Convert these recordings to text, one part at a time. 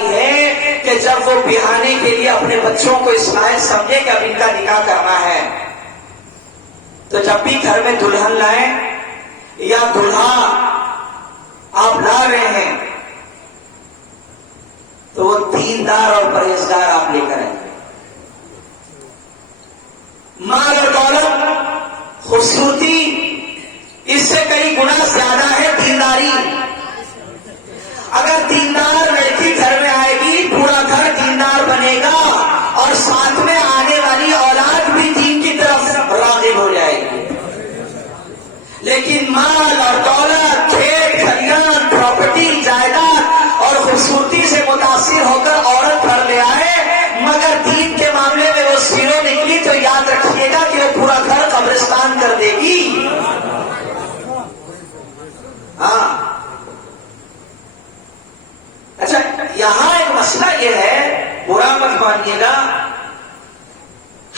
ہے کہ جب وہ بہانے کے لیے اپنے بچوں کو اس لائق سمجھے کہ اب ان کا نکاح کرنا ہے، تو جب بھی گھر میں دلہن لائیں یا دلہا آپ لا رہے ہیں تو وہ دیندار اور پرہیزگار آپ لے کر آئیں۔ مال اور دولت خوبصورتی اس سے کئی گنا زیادہ ہے دینداری۔ اگر دیندار لڑکی گھر میں آئے گی پورا گھر دیندار بنے گا اور ساتھ میں آنے والی اولاد بھی دین کی طرف سے راغب ہو جائے گی۔ لیکن مال اور دولت، کھیت کھلیان، پراپرٹی، جائیداد اور خوبصورتی سے متاثر ہو کر عورت گھر لے آئے مگر دین کے معاملے میں وہ زیرو نکلی تو یاد رکھیے گا کہ وہ پورا گھر قبرستان کر دے گی۔ ہاں، اچھا یہاں ایک مسئلہ یہ ہے، برا مت مانیے گا،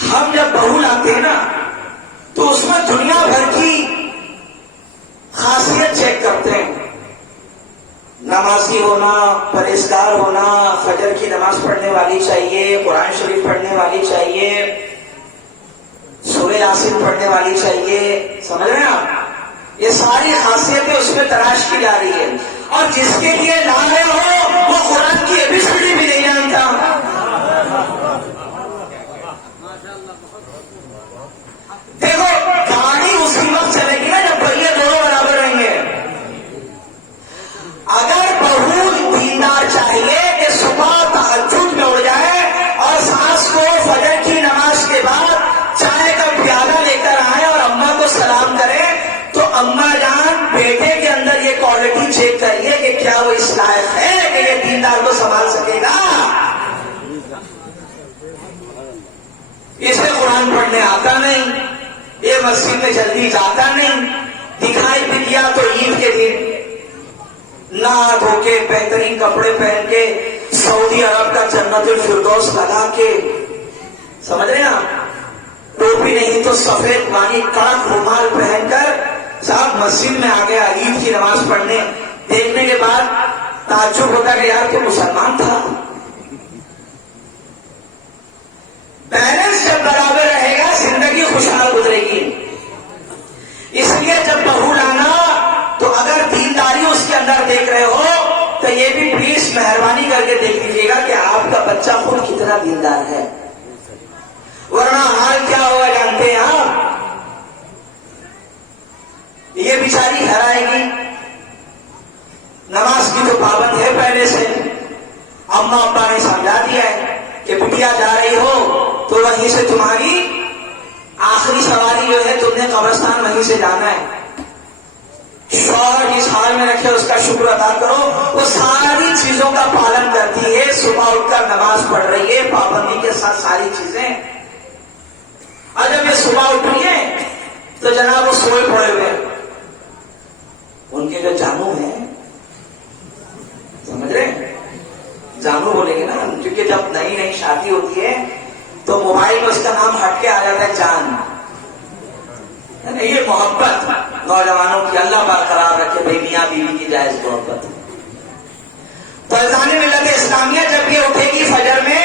ہم جب بہو لاتے ہیں نا تو اس میں دنیا بھر کی خاصیت چیک کرتے ہیں، نمازی ہونا، پرہیزگار ہونا، فجر کی نماز پڑھنے والی چاہیے، قرآن شریف پڑھنے والی چاہیے، سورہ یاسین پڑھنے والی چاہیے، سمجھ رہے ہیں آپ؟ یہ ساری خاصیتیں اس میں تلاش کی جا رہی ہے، اور جس کے لیے لا رہے ہو وہ قرآن کی ABCD بھی نہیں جانتا۔ دیکھو گاڑی اسی وقت چلے گی نا جب پہیے دونوں برابر رہیں گے۔ اگر بہو دیندار چاہیے کہ صبح تہجد میں اٹھ جائے اور ساس کو فجر کی نماز کے بعد چائے کا پیالہ لے کر آئے اور اماں کو سلام کرے تو اماں جان بیٹے کے اندر یہ کوالٹی چیک کریے کہ کیا وہ اس لائق ہے کہ یہ دیندار کو سنبھال سکے گا۔ اسے قرآن پڑھنے آتا نہیں، یہ مسجد میں جلدی جاتا نہیں، دکھائی بھی دیا تو عید کے دن نہا دھو کے بہترین کپڑے پہن کے سعودی عرب کا جنت الفردوس لگا کے، سمجھ رہے ہیں آپ، ٹوپی نہیں تو سفید پانی کڑک رومال پہن کر صاحب مسجد میں آ گیا عید کی نماز پڑھنے، دیکھنے کے بعد تعجب ہوتا کہ یار تو مسلمان تھا۔ بیلنس جب برابر رہے گا زندگی خوشحال گزرے گی۔ اس لیے جب بہو لانا تو اگر دینداری اس کے اندر دیکھ رہے ہو تو یہ بھی پلیز مہربانی کر کے دیکھ لیجیے گا کہ آپ کا بچہ خود کتنا دیندار ہے، ورنہ حال کیا ہوگا جانتے ہیں آپ؟ یہ بیچاری گھر آئے گی، نماز کی تو پابند ہے پہلے سے، اماں ابا نے سمجھا دیا ہے کہ بٹیا جا رہی ہو تو وہیں سے تمہاری آخری سواری جو ہے تم نے قبرستان وہیں سے جانا ہے، شوہر جس حال میں رکھے اس کا شکر ادا کرو، وہ ساری چیزوں کا پالن کرتی ہے، صبح اٹھ کر نماز پڑھ رہی ہے پابندی کے ساتھ ساری چیزیں۔ اور جب یہ صبح اٹھی ہے تو جناب وہ سوئے پڑے ہوئے، ان کے جو جانو ہیں، سمجھ رہے ہیں، جانو بولیں گے نا، کیونکہ جب نئی نئی شادی ہوتی ہے تو موبائل میں اس کا نام ہٹ کے آ جاتا ہے جان۔ یہ محبت نوجوانوں کی اللہ برقرار رکھے بھائی، میاں بیوی کی جائز محبت۔ تو فیضان ملت اسلامیہ جب یہ اٹھے گی فجر میں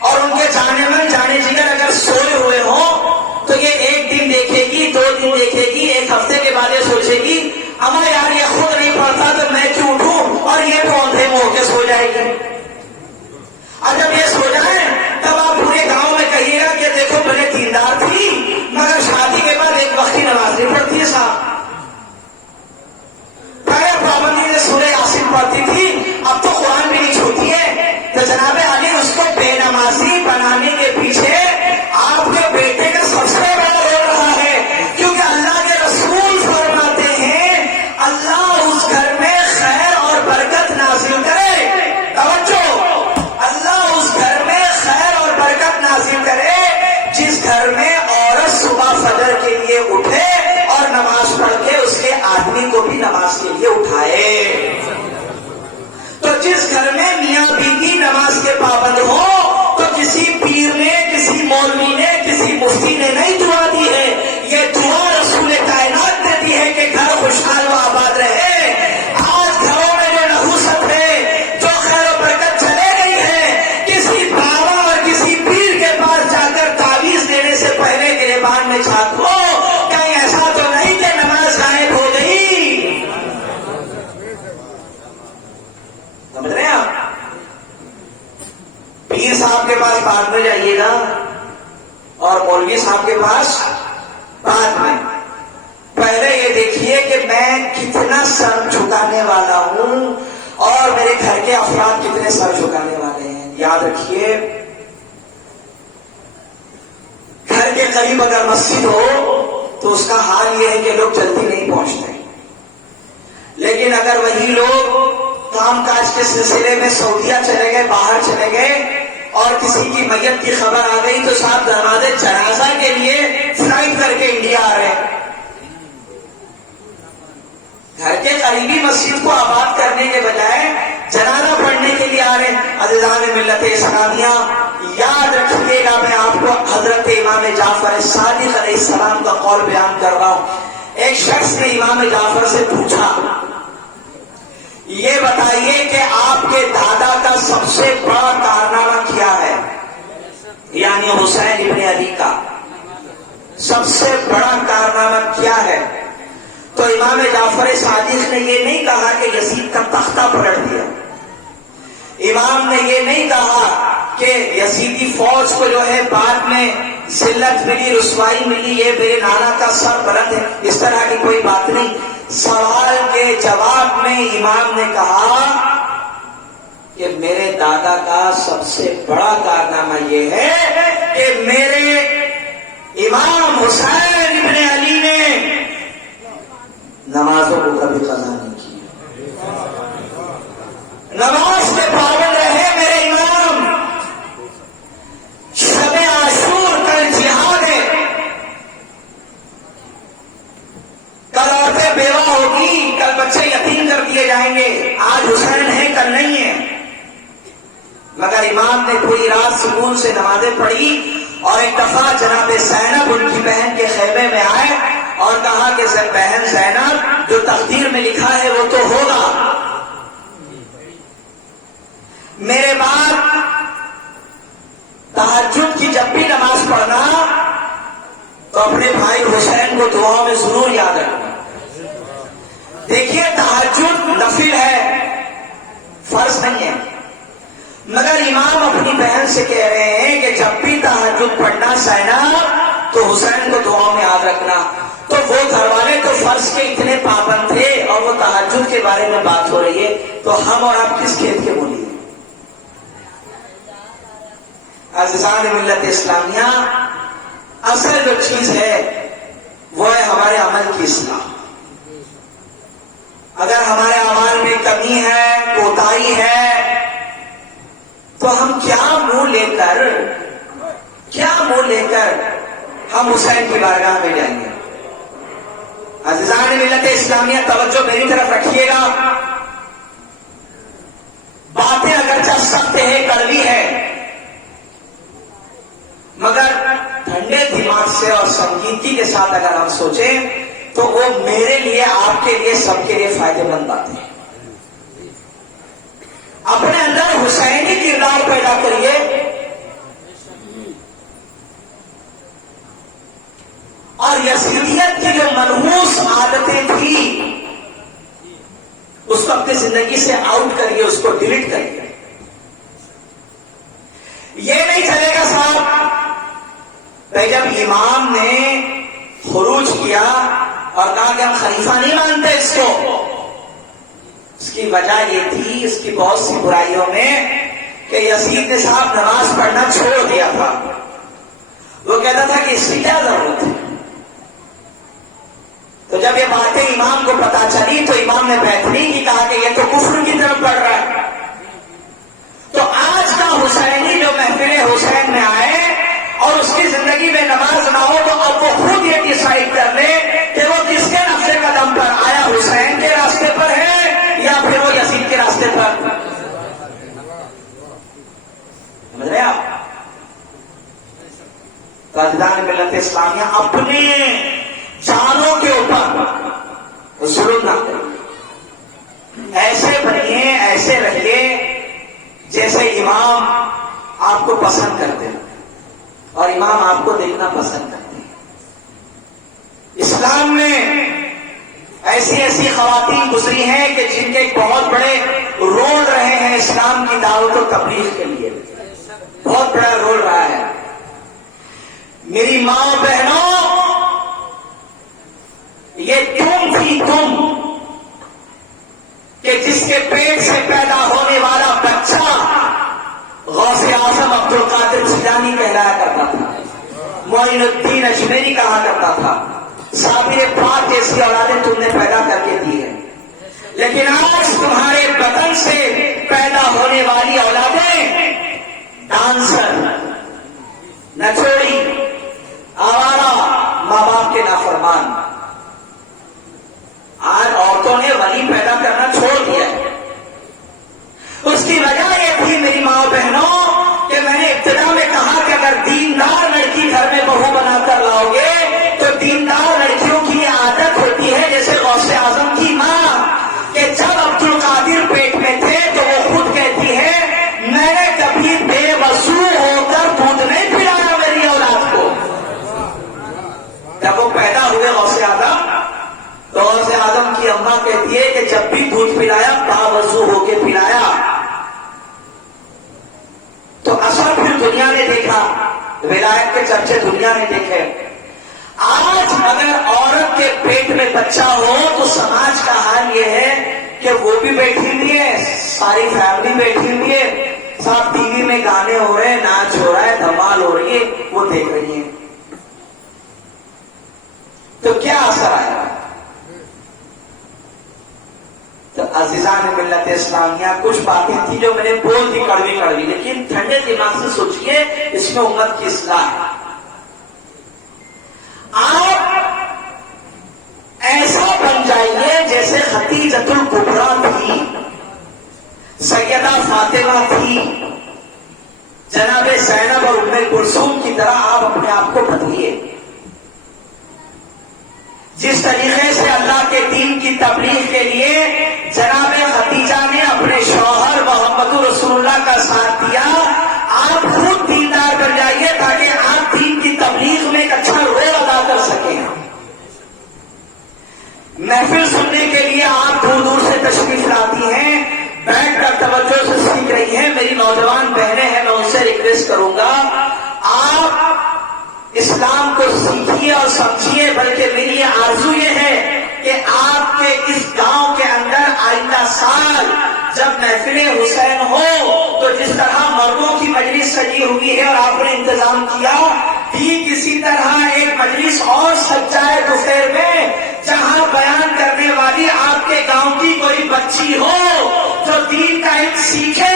اور ان کے جانے من جانے جگر اگر سوئے ہوئے ہوں تو یہ ایک دن دیکھے گی، 2 دن دیکھے گی، 1 ہفتے کے بعد یہ سوچے گی اما یار یہ خود نہیں پڑھتا تو میں کیوں اٹھوں، اور یہ تو اندھے منہ ہو کے سو جائے گی۔ اور جب یہ سو جائے تب آپ پورے گاؤں میں کہیے گا کہ دیکھو بڑے دیندار تھی مگر شادی کے بعد 1 وقت کی نماز نہیں پڑھتی ہے صاحب، پہلے پابندی سے سورہ یاسین پڑھتی تھی اب تو قرآن بھی نہیں چھوتی پیر صاحب کے پاس بعد میں جائیے گا اور مولوی صاحب کے پاس بعد میں. پہلے یہ دیکھیے کہ میں کتنا سر جھکانے والا ہوں اور میرے گھر کے افراد کتنے سر جھکانے والے ہیں. یاد رکھیے گھر کے قریب اگر مسجد ہو تو اس کا حال یہ ہے کہ لوگ جلدی نہیں پہنچتے، لیکن اگر وہی لوگ کام کاج کے سلسلے میں سعودیہ چلے گئے، باہر چلے گئے اور کسی کی میت کی خبر آ گئی تو صاحب دروازے جنازہ کے لیے فلائٹ کر کے انڈیا آ رہے ہیں. گھر کے قریبی مسجد کو آباد کرنے کے بجائے جنازہ پڑھنے کے لیے آ رہے ہیں. عزیزان ملت اسلامیہ، یاد رکھیے گا میں آپ کو حضرت امام جعفر صادق علیہ السلام کا قول بیان کر رہا ہوں. ایک شخص نے امام جعفر سے پوچھا، یہ بتائیے کہ آپ کے دادا کا سب سے بڑا کارنامہ کیا ہے؟ یعنی حسین ابن علی کا سب سے بڑا کارنامہ کیا ہے؟ تو امام جعفر صادق نے یہ نہیں کہا کہ یزید کا تختہ پلٹ دیا. امام نے یہ نہیں کہا کہ یزیدی فوج کو جو ہے بعد میں ذلت ملی، رسوائی ملی، یہ میرے نانا کا سر بلند ہے، اس طرح کی کوئی بات نہیں. سوال کے جواب میں امام نے کہا کہ میرے دادا کا سب سے بڑا کارنامہ یہ ہے کہ میرے امام حسین ابن علی نے نمازوں کو کبھی قضا نہیں کی، نماز کے پابند رہے میرے امام. شب عاشور کل جہاد ہے، کل عورتیں بیوہ ہوگی، کل بچے یتیم کر دیے جائیں گے. آج حسین ہے کل نہیں ہے، مگر امام نے پوری رات سکون سے نمازیں پڑھی اور ایک دفعہ جناب زینب ان کی بہن کے خیمے میں آئے اور کہا کہ بہن زینب جو تقدیر میں لکھا ہے وہ تو ہوگا، میرے بعد تہجد کی جب بھی نماز پڑھنا تو اپنے بھائی حسین کو دعاؤں میں ضرور یاد رکھنا. دیکھیے تہجد نفل ہے، فرض نہیں ہے، مگر امام اپنی بہن سے کہہ رہے ہیں کہ جب بھی تہجد پڑھنا زینب تو حسین کو دعاؤں میں یاد رکھنا. تو وہ گھر والے تو فرض کے اتنے پابند تھے اور وہ تہجد کے بارے میں بات ہو رہی ہے، تو ہم اور آپ کس کھیت کے بولیے؟ عزیزان ملت اسلامیہ، اصل جو چیز ہے وہ ہے ہمارے عمل کی اصلاح. اگر ہمارے اعمال میں کمی ہے، کوتاہی ہے، تو ہم کیا منہ لے کر ہم حسین کی بارگاہ میں جائیں گے؟ عزیزان ملت اسلامیہ، توجہ میری طرف رکھیے گا. باتیں اگرچہ سخت ہے، کڑوی ہے، مگر ٹھنڈے دماغ سے اور سنجیدگی کے ساتھ اگر ہم سوچیں تو وہ میرے لیے، آپ کے لیے، سب کے لیے فائدے مند باتیں ہیں. اپنے اندر حسینی کردار پیدا کریے. اور یزیدیت کی جو منحوس عادتیں تھیں اس کو اپنی زندگی سے آؤٹ کریے، اس کو ڈیلیٹ کریے. یہ نہیں چلے گا صاحب بھائی جب امام نے خروج کیا اور کہا کہ ہم خلیفہ نہیں مانتے اس کو. اس کی وجہ یہ تھی، اس کی بہت سی برائیوں میں، کہ یزید نے صاحب نماز پڑھنا چھوڑ دیا تھا. وہ کہتا تھا کہ اس کی کیا ضرورت ہے. تو جب یہ باتیں امام کو پتا چلی تو امام نے بہترین کی کہا کہ یہ تو کفر کی طرف بڑھ رہا ہے. تو آج کا حسینی جو محفل حسین میں آئے اور اس کی زندگی میں نماز نہ ہو تو اب وہ خود یہ ڈیسائیڈ کر لے کہ وہ کس کے نقش قدم پر آیا، حسین کے راستے پر ہے یا پھر وہ یزید کے راستے پر. سمجھ رہے آپ؟ تاجدار ملت اسلامیہ، اپنے جانوں کے اوپر ظلم نہ کریں. ایسے بنیے، ایسے رہیے جیسے امام آپ کو پسند کرتے ہیں اور امام آپ کو دیکھنا پسند کرتے ہیں. اسلام میں ایسی ایسی خواتین گزری ہیں کہ جن کے ایک بہت بڑے رول رہے ہیں اسلام کی دعوت و تبلیغ کے لیے. بہت بڑا رول رہا ہے. میری ماں بہنوں، یہ تم تھی، تم کہ جس کے پیٹ سے پیدا ہونے والا بچہ غوث اعظم عبد القادر جیلانی کہلایا کرتا تھا، معین الدین اجمیری کہا کرتا تھا. صابر پاک جیسی اولادیں تم نے پیدا کر کے دی ہے، لیکن آج تمہارے بدن سے پیدا ہونے والی اولادیں ڈانسر، نچوڑی، آوارہ، ماں باپ کے نافرمان. آج عورتوں نے ولی پیدا کرنا چھوڑ دیا ہے. اس کی وجہ یہ تھی میری ماں بہنوں کہ میں نے ابتدا میں کہا کہ اگر دیندار لڑکی گھر میں بہو بنا کر لاؤ گے تو دیندار لڑکیوں کی یہ عادت ہوتی ہے جیسے غوث اعظم کی ماں کہ جب عبد القادر پیٹ میں تھے تو وہ خود کہتی ہے میں نے کبھی بے وضو ہو کر دودھ نہیں پلایا میری اولاد کو. جب وہ پیدا ہوئے غوث اعظم تو غوث اعظم کی اماں کہتی ہے کہ جب بھی دودھ پلایا باوضو ہو کے پلایا. تو اثر پھر دنیا نے دیکھا، ولایت کے چرچے دنیا نے دیکھے. آج اگر عورت کے پیٹ میں بچہ ہو تو سماج کا حال یہ ہے کہ وہ بھی بیٹھی ہوئی ہے، ساری فیملی بیٹھی ہوئی ہے، سب ٹی وی میں گانے ہو رہے ہیں، ناچ ہو رہا ہے، دھمال ہو رہی ہے، وہ دیکھ رہی ہے. تو کیا اثر آیا؟ تو عزیزان ملت اسلامیہ، کچھ باتیں تھیں جو میں نے بول دی کڑوی کڑوی، لیکن ٹھنڈے دماغ سے سوچئے اس میں امت کی اصلاح ہے. آپ ایسا بن جائیے جیسے خدیجۃ الکبریٰ تھی، سیدہ فاطمہ تھی، جناب زینب اور ام کلثوم کی طرح آپ اپنے آپ کو بدلیے. جس طریقے سے اللہ کے دین کی تبلیغ کے لیے جناب خدیجہ نے اپنے شوہر محمد رسول اللہ کا ساتھ دیا، آپ خود دیندار بن جائیے تاکہ آپ دین کی تبلیغ میں ایک اچھا رول ادا کر سکیں. محفل سننے کے لیے آپ دور دور سے تشریف لاتی ہیں، بیٹھ کر توجہ سے سیکھ رہی ہیں. میری نوجوان بہنیں ہیں، میں ان سے ریکویسٹ کروں گا آپ اسلام کو سیکھیے اور سمجھیے. بلکہ میری یہ آرزو یہ ہے کہ آپ کے اس گاؤں کے اندر آئندہ سال جب محفل حسین ہو تو جس طرح مردوں کی مجلس سجی ہوئی ہے اور آپ نے انتظام کیا، ٹھیک اسی طرح ایک مجلس اور سج جائے دوپہر میں جہاں بیان کرنے والی آپ کے گاؤں کی کوئی بچی ہو جو دین کا علم سیکھے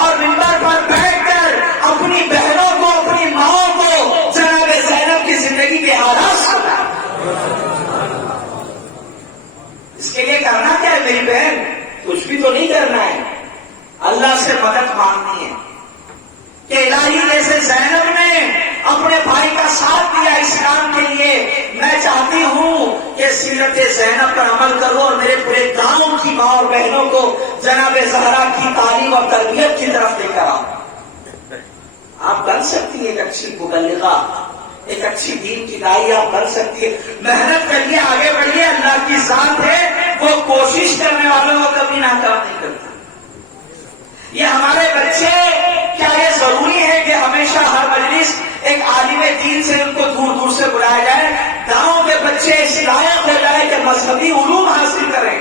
اور منبر پر بیٹھ کر اپنی بہنوں کو، اپنی ماؤں کو جناب زینب کی زندگی کے حالات سنا. اس کے لیے کرنا کیا ہے میری بہن؟ کچھ بھی تو نہیں کرنا ہے، اللہ سے مدد مانگنی ہے کہ الہی جیسے زینب نے اپنے بھائی کا ساتھ دیا اسلام کے لیے، میں چاہتی ہوں کہ سیرت زینب پر عمل کروں اور میرے پورے گاؤں کی ماں اور بہنوں کو جناب زہرا کی تعلیم اور تربیت کی طرف لے کر آؤں. آپ بن سکتی ہیں ایک اچھی مبلغہ، ایک اچھی دین کی دائی آپ بن سکتی ہے. محنت کریے، آگے بڑھیے، اللہ کی ذات ہے، وہ کوشش کرنے والوں کو کبھی ناکام نہیں کرتا. یہ ہمارے بچے، کیا یہ ضروری ہے کہ ہمیشہ ہر مجلس ایک عالم دین سے ان کو دور دور سے بلایا جائے؟ گاؤں کے بچے اس لائق ہو جائے کہ مذہبی علوم حاصل کریں،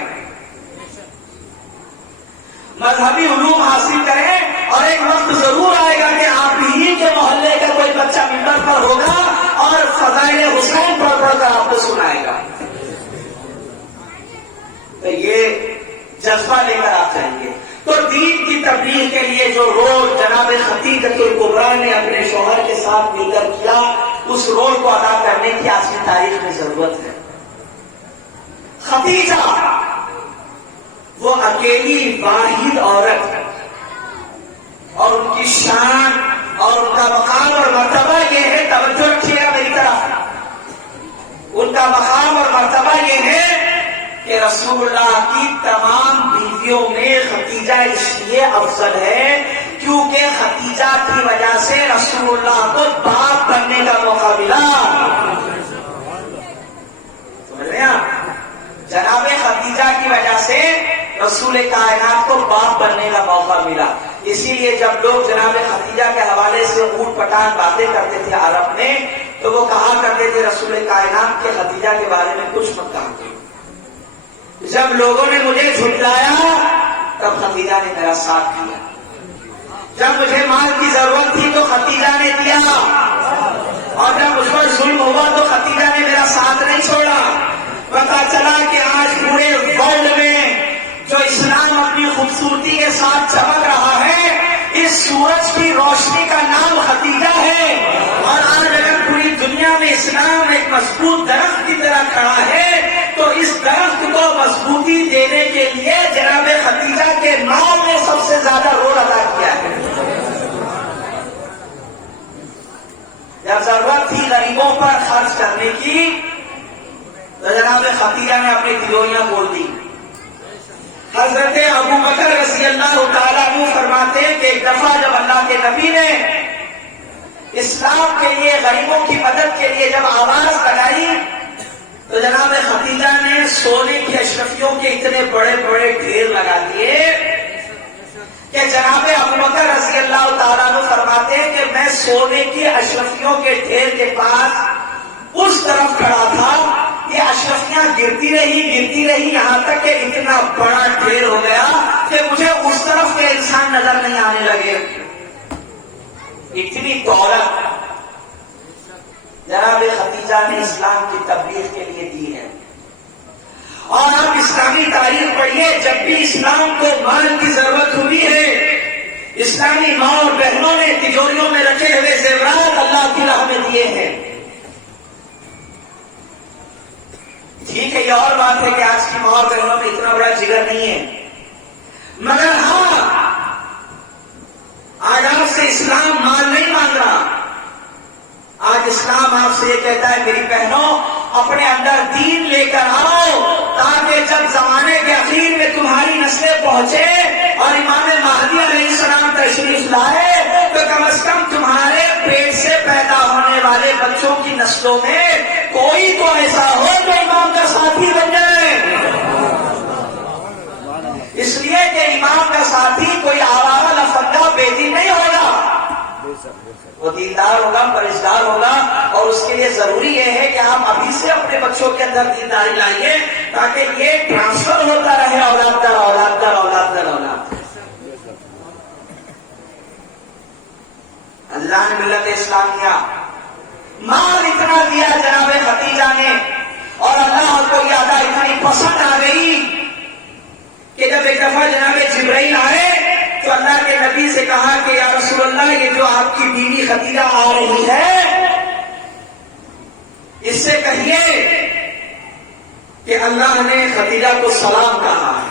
مذہبی علوم حاصل کریں. اور ایک وقت ضرور آئے گا کہ آپ ہی کے محلے کا کوئی بچہ منبر پر ہوگا اور فضائل حسین پر پڑھ کر آپ کو سنائے گا. تو یہ جذبہ لے کر آپ چاہیے. تو دین کی تبلیغ کے لیے جو رول جناب خدیجۃ الکبریٰ نے اپنے شوہر کے ساتھ مل کر کیا، اس رول کو ادا کرنے کی آج کی تاریخ میں ضرورت ہے. خدیجہ وہ اکیلی واحد عورت اور ان کی شان اور ان کا مقام اور مرتبہ یہ ہے، توجہ رکھیے گا میری طرف، ان کا مقام اور مرتبہ یہ ہے کہ رسول اللہ کی تمام بیویوں میں خدیجہ اس لیے افضل ہے کیونکہ خدیجہ کی وجہ سے رسول اللہ کو باپ بننے کا موقع ملا. سمجھ رہے ہیں آپ؟ جناب خدیجہ کی وجہ سے رسول کائنات کو باپ بننے کا موقع ملا. اسی لیے جب لوگ جناب خدیجہ کے حوالے سے اوٹ پٹانگ باتیں کرتے تھے عرب میں، تو وہ کہا کرتے تھے رسول کائنات کے خدیجہ کے بارے میں کچھ مت کہا۔ جب لوگوں نے مجھے جھٹلایا تب خدیجہ نے میرا ساتھ دیا، جب مجھے مال کی ضرورت تھی تو خدیجہ نے دیا، اور جب مجھ پر ظلم ہوا تو خدیجہ نے میرا ساتھ نہیں چھوڑا۔ پتا چلا کہ آج پورے ورلڈ میں جو اسلام اپنی خوبصورتی کے ساتھ چمک رہا ہے، اس سورج کی روشنی کا نام خدیجہ ہے، اور آج اگر پوری دنیا میں اسلام ایک مضبوط درخت کی طرح کھڑا ہے تو اس درخت کو مضبوطی دینے کے لیے جناب خدیجہ کے مال نے سب سے زیادہ رول ادا کیا ہے۔ جب ضرورت تھی غریبوں پر خرچ کرنے کی تو جناب خدیجہ نے اپنی تلویاں کھول دی۔ حضرت ابو بکر رضی اللہ تعالیٰ عنہ فرماتے ہیں کہ ایک دفعہ جب اللہ کے نبی نے اسلام کے لیے غریبوں کی مدد کے لیے جب آواز لگائی تو جناب خدیجہ نے سونے کی اشرفیوں کے اتنے بڑے بڑے ڈھیر لگا دیے کہ جناب ابو بکر رضی اللہ تعالیٰ عنہ فرماتے ہیں کہ میں سونے کی اشرفیوں کے ڈھیر کے پاس اس طرف کھڑا تھا، یہ اشرفیاں گرتی رہی یہاں تک کہ اتنا بڑا ڈھیر ہو گیا کہ مجھے اس طرف کے انسان نظر نہیں آنے لگے۔ اتنی دولت جناب خدیجہ نے اسلام کی تبلیغ کے لیے دی ہے۔ اور آپ اسلامی تاریخ پڑھیے، جب بھی اسلام کو مال کی ضرورت ہوئی ہے، اسلامی ماں اور بہنوں نے تجوریوں میں رکھے ہوئے زیورات اللہ کی راہ میں دیے ہیں۔ ٹھیک ہے، یہ اور بات ہے کہ آج کی ماں اور بہنوں میں اتنا بڑا جگر نہیں ہے، مگر ہاں آج آپ سے اسلام مال نہیں مانگ رہا۔ آج اسلام آپ سے یہ کہتا ہے میری بہنوں اپنے اندر دین لے کر آؤ، تاکہ جب زمانے کے اخیر میں تمہاری نسلیں پہنچے اور امام مہدی علیہ السلام تشریف لائے تو کم از کم تمہارے پیٹ سے پیدا ہونے والے بچوں کی نسلوں میں کوئی تو ایسا ہو جو امام کا ساتھی بن جائے۔ اس لیے کہ امام کا ساتھی کوئی آوارہ لفندہ بے دین نہیں ہوگا، وہ دیندار ہوگا، پرہیزگار ہوگا، اور اس کے لیے ضروری یہ ہے کہ آپ ابھی سے اپنے بچوں کے اندر دینداری لائیے تاکہ یہ ٹرانسفر ہوتا رہے اولاد در اولاد در اولاد در اولاد۔ عزیزان ملت اسلامیہ، مال اتنا دیا جناب خدیجہ نے اور اللہ کو یہ ادا اتنی پسند آ گئی کہ جب ایک دفعہ جناب جبرائیل آئے تو اللہ کے نبی سے کہا کہ یا رسول اللہ یہ جو آپ کی بیوی خدیجہ آ رہی ہے اس سے کہیے کہ اللہ نے خدیجہ کو سلام کہا ہے۔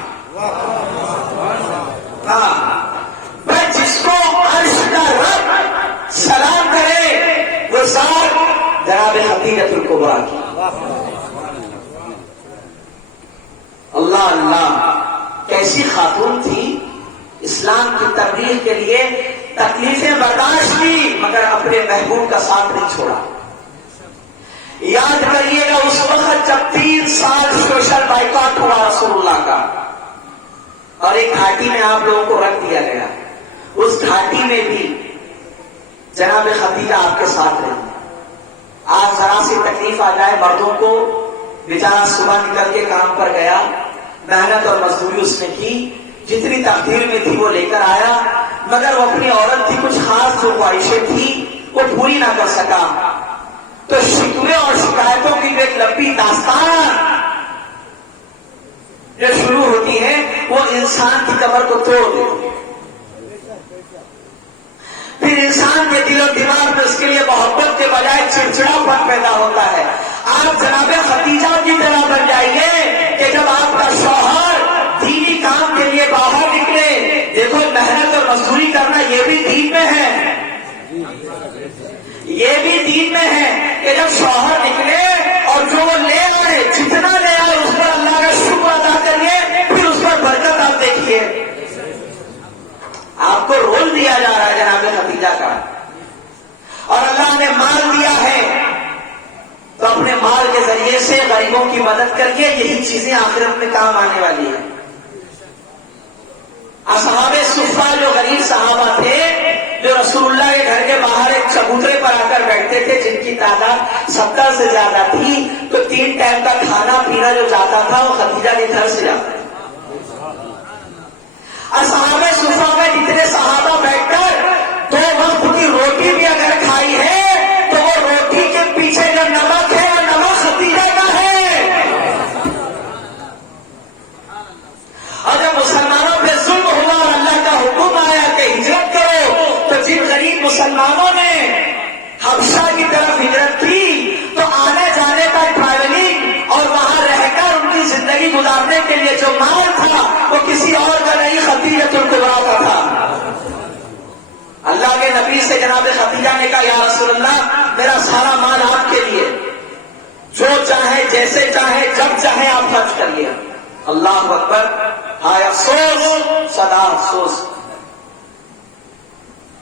ہاں، بس جس کو عرش کا رب سلام کرے وہ ذات جناب خدیجہ الکبریٰ کی۔ اللہ اللہ، کیسی خاتون تھی، اسلام کی تبلیغ کے لیے تکلیفیں برداشت کی مگر اپنے محبوب کا ساتھ نہیں چھوڑا۔ یاد کریے گا اس وقت جب 3 سال سوشل بائیکاٹ ہوا رسول اللہ کا، اور ایک گھاٹی میں آپ لوگوں کو رکھ دیا گیا، اس گھاٹی میں بھی جناب خدیجہ آپ کے ساتھ رہی۔ آج ذرا سی تکلیف آ جائے مردوں کو، بیچارہ صبح نکل کے کام پر گیا، محنت اور مزدوری اس نے کی، جتنی تقدیر میں تھی وہ لے کر آیا، مگر وہ اپنی عورت کی کچھ خاص جو خواہشیں تھی وہ پوری نہ کر سکا، تو شکوے اور شکایتوں کی ایک لمبی داستان جو شروع ہوتی ہے وہ انسان کی کمر کو توڑ دیتی ہے۔ پھر انسان کے دل و دماغ میں اس کے لیے محبت کے بجائے چڑچڑاپن پیدا ہوتا ہے۔ آپ جناب خدیجہ کی طرح بن جائیے کہ جب آپ کا شوہر دینی کام کے لیے باہر نکلے، دیکھو محنت اور مزدوری کرنا یہ بھی دین میں ہے، یہ بھی دین میں ہے کہ جب شوہر نکلے اور جو وہ لے آئے جتنا لے آئے اس پر اللہ کا شکر ادا کریے، پھر اس پر برکت آپ دیکھیے۔ آپ کو رول دیا جا رہا ہے جناب خدیجہ کا، اور اللہ نے مال دیا ہے تو اپنے مال کے ذریعے سے غریبوں کی مدد کریے، یہی چیزیں آخرت میں کام آنے والی ہیں۔ اصحاب صفہ جو غریب صحابہ تھے، جو رسول اللہ کے گھر کے باہر ایک چبوترے پر آ کر بیٹھتے تھے، جن کی تعداد 70 سے زیادہ تھی، تو 3 ٹائم کا کھانا پینا جو جاتا تھا وہ خدیجہ کے گھر سے جاتا تھا۔ اصحاب صفہ میں جتنے صحابہ بیٹھ کر 2 وقت کی روٹی بھی اگر کھائی ہے تو وہ روٹی کے پیچھے جو نمک ہے وہ نمک خدیجہ کا ہے۔ اور جب مسلمانوں پہ ظلم ہوا اور اللہ کا حکم آیا کہ ہجرت کرو، تو جن غریب مسلمانوں نے حبشہ کی طرف ہجرت کی تو آنے جانے کا ٹریولنگ اور وہاں رہ کر ان کی زندگی گزارنے کے لیے جو مال تھا وہ کسی اور کا نہیں، خدیجہ الکبریٰ کا تھا۔ اللہ کے نبی سے جناب خدیجہ نے کہا، یا رسول اللہ میرا سارا مال آپ کے لیے، جو چاہے جیسے چاہے جب چاہے آپ خرچ کریے۔ اللہ اکبر، ہائے افسوس، سدا افسوس،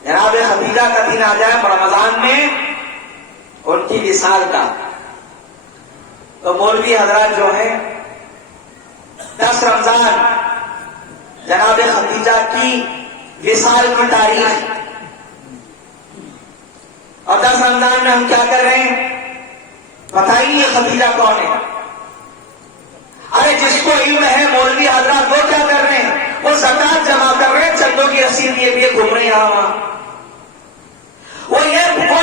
جناب خدیجہ کا دن آ جائے رمضان میں ان کی وصال کا، تو مولوی حضرات جو ہیں 10 رمضان جناب خدیجہ کی وصال کی تاریخ، اور 10 رمضان میں ہم کیا کر رہے ہیں پتہ ہی نہیں خدیجہ کون ہے۔ ارے جس کو علم ہے مولوی حضرات وہ کیا کر رہے ہیں، وہ زکات جمع کر رہے ہیں، چندوں کی رسید لیے گھوم رہے ہیں یہاں وہاں۔ وہ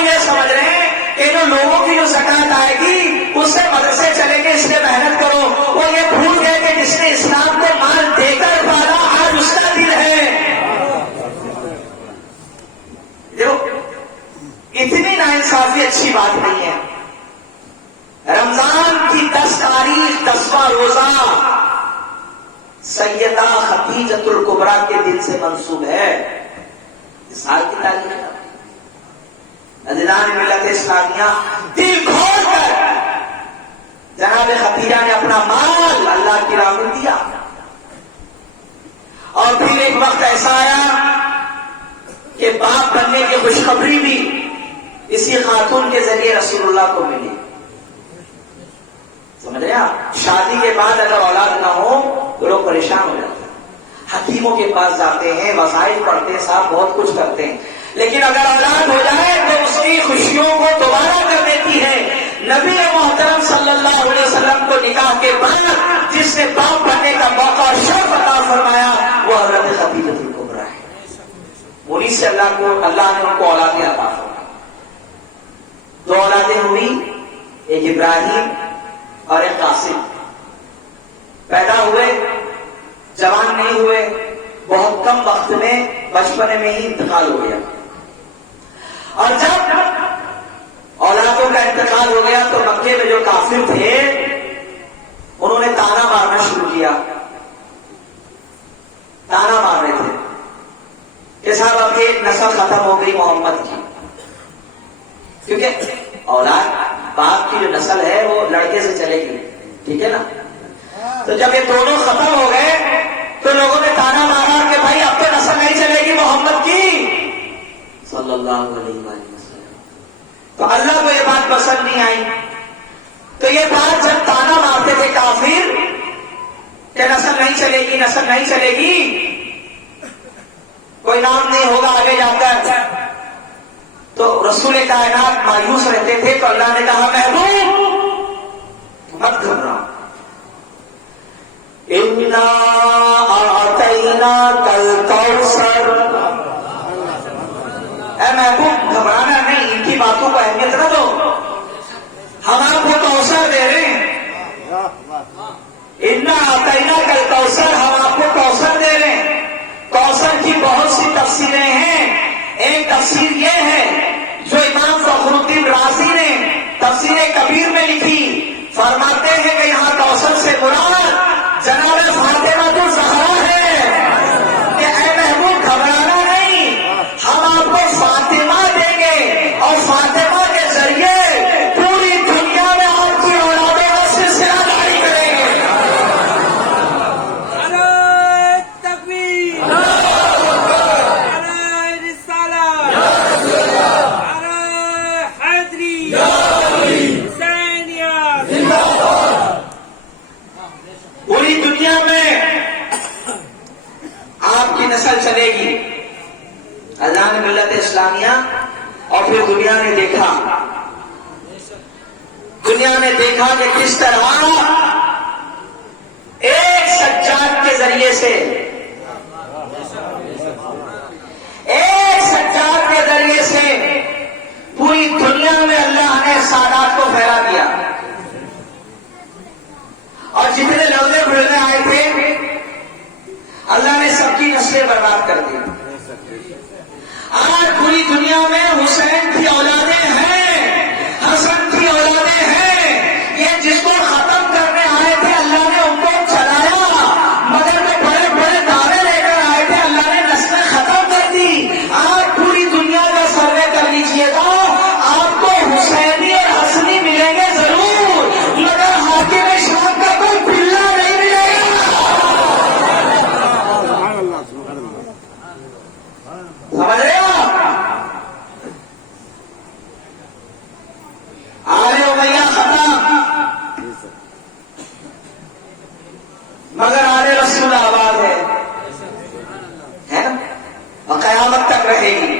یہ سمجھ رہے ہیں کہ جو لوگوں کی جو زکات آئے گی اس سے مدرسے چلیں گے، اس لیے محنت کرو۔ وہ یہ بھول گئے کہ جس نے اسلام کو مال دے کر پالا آج اس کا دل ہے۔ اتنی ناانصافی اچھی بات نہیں ہے۔ رمضان کی 10 تاریخ 10واں روزہ سیدہ خدیجہ الکبریٰ کے دن سے منسوب ہے۔ اس سال کی تاریخ ہے۔ عزیزان ملت اسلامیہ، دل کھول کر جناب خدیجہ نے اپنا مال اللہ کی راہ میں دیا، اور پھر ایک وقت ایسا آیا کہ باپ بننے کی خوشخبری بھی اسی خاتون کے ذریعے رسول اللہ کو ملی۔ سمجھ رہے آپ، شادی کے بعد اگر اولاد نہ ہو تو لوگ پریشان ہو جاتے ہیں، حکیموں کے پاس جاتے ہیں، وسائل پڑھتے ہیں، صاحب بہت کچھ کرتے ہیں، لیکن اگر اولاد ہو جائے تو اس کی خوشیوں کو دوبارہ کر دیتی ہے۔ نبی محترم صلی اللہ علیہ وسلم کو نکاح کے بعد جس نے باپ بننے کا موقع اور شرف عطا فرمایا وہ حضرت خدیجہ الکبریٰ ہے۔ انہیں سے اللہ نے ان کو اولادیں عطا فرمائی۔ 2 اولادیں ہوئی، ایک ابراہیم اور ایک قاسم۔ پیدا ہوئے، جوان نہیں ہوئے، بہت کم وقت میں بچپنے میں ہی انتقال ہو گیا، اور جب اولادوں کا انتقال ہو گیا تو مکے میں جو کافر تھے انہوں نے تانا مارنا شروع کیا، تانا مار رہے تھے کہ صاحب اب ایک نسل ختم ہو گئی محمد کی، کیونکہ اولاد باپ کی جو نسل ہے وہ لڑکے سے چلے گی، ٹھیک ہے نا۔ تو جب یہ دونوں ختم ہو گئے تو لوگوں نے تانا مارا کہ بھائی اب تو نسل نہیں چلے گی محمد کی صلی اللہ علیہ وسلم۔ تو اللہ کو یہ بات پسند نہیں آئی، تو یہ بات جب تانا مارتے تھے کافر کہ نسل نہیں چلے گی، نسل نہیں چلے گی، کوئی نام نہیں ہوگا آگے جا کر، تو رسول کائنات مایوس رہتے تھے، تو اللہ نے کہا محبوب مت گھبراؤ، اِنَّا أَعْطَيْنَاكَ الْكَوْثَرَ، اے محبوب گھبرانا نہیں، ان کی باتوں کو اہمیت نہ دو، ہم آپ کو کوثر دے رہے ہیں، اِنَّا أَعْطَيْنَاكَ الْكَوْثَرَ، ہم آپ کو کوثر دے رہے ہیں۔ کوثر کی بہت سی تفسیریں ہیں، ایک تفسیر یہ ہے جو امام فخر الدین رازی نے تفسیر کبیر میں لکھی، فرماتے ہیں کہ یہاں کوثر سے مراد جناب فاطمہ الزہرا ہے، کہ اے محبوب گھبرانا نہیں، ہم آپ کو فاطمہ دیں گے، اور فاطمہ کے ذریعے پوری دنیا میں آپ کی اولادوں کا سلسلہ جاری کریں گے۔ نعرہ تکبیر، نعرہ رسالت، نعرہ حیدری، حسینیت، پوری دنیا میں اللہ نے ملت اسلامیہ اور پھر دنیا نے دیکھا کہ کس طرح ایک سجاد کے ذریعے سے پوری دنیا میں اللہ نے سادات کو پھیلا دیا، اور جتنے لوگے بھیڑنے آئے تھے اللہ نے سب کی نسلیں برباد کر دی۔ آج پوری دنیا میں حسین کی اولادیں ہیں، حسن کی اولادیں ہیں، یہ جس کو ختم کرنے آئے تھے اللہ نے ان کو چلایا، مگر وہ بڑے بڑے دعوے لے کر آئے تھے، اللہ نے نسلیں ختم کر دی۔ آج پوری دنیا کا سروے کر لیجیے گا، آپ کو حسینی اور حسنی ملیں گے ضرور، مگر حاکم شام کا کوئی پلہ نہیں ملے گا۔ سمجھ رہے ہو؟ آل امیہ ختم، مگر آل رسول آباد ہے نا، اور قیامت تک رہے گی،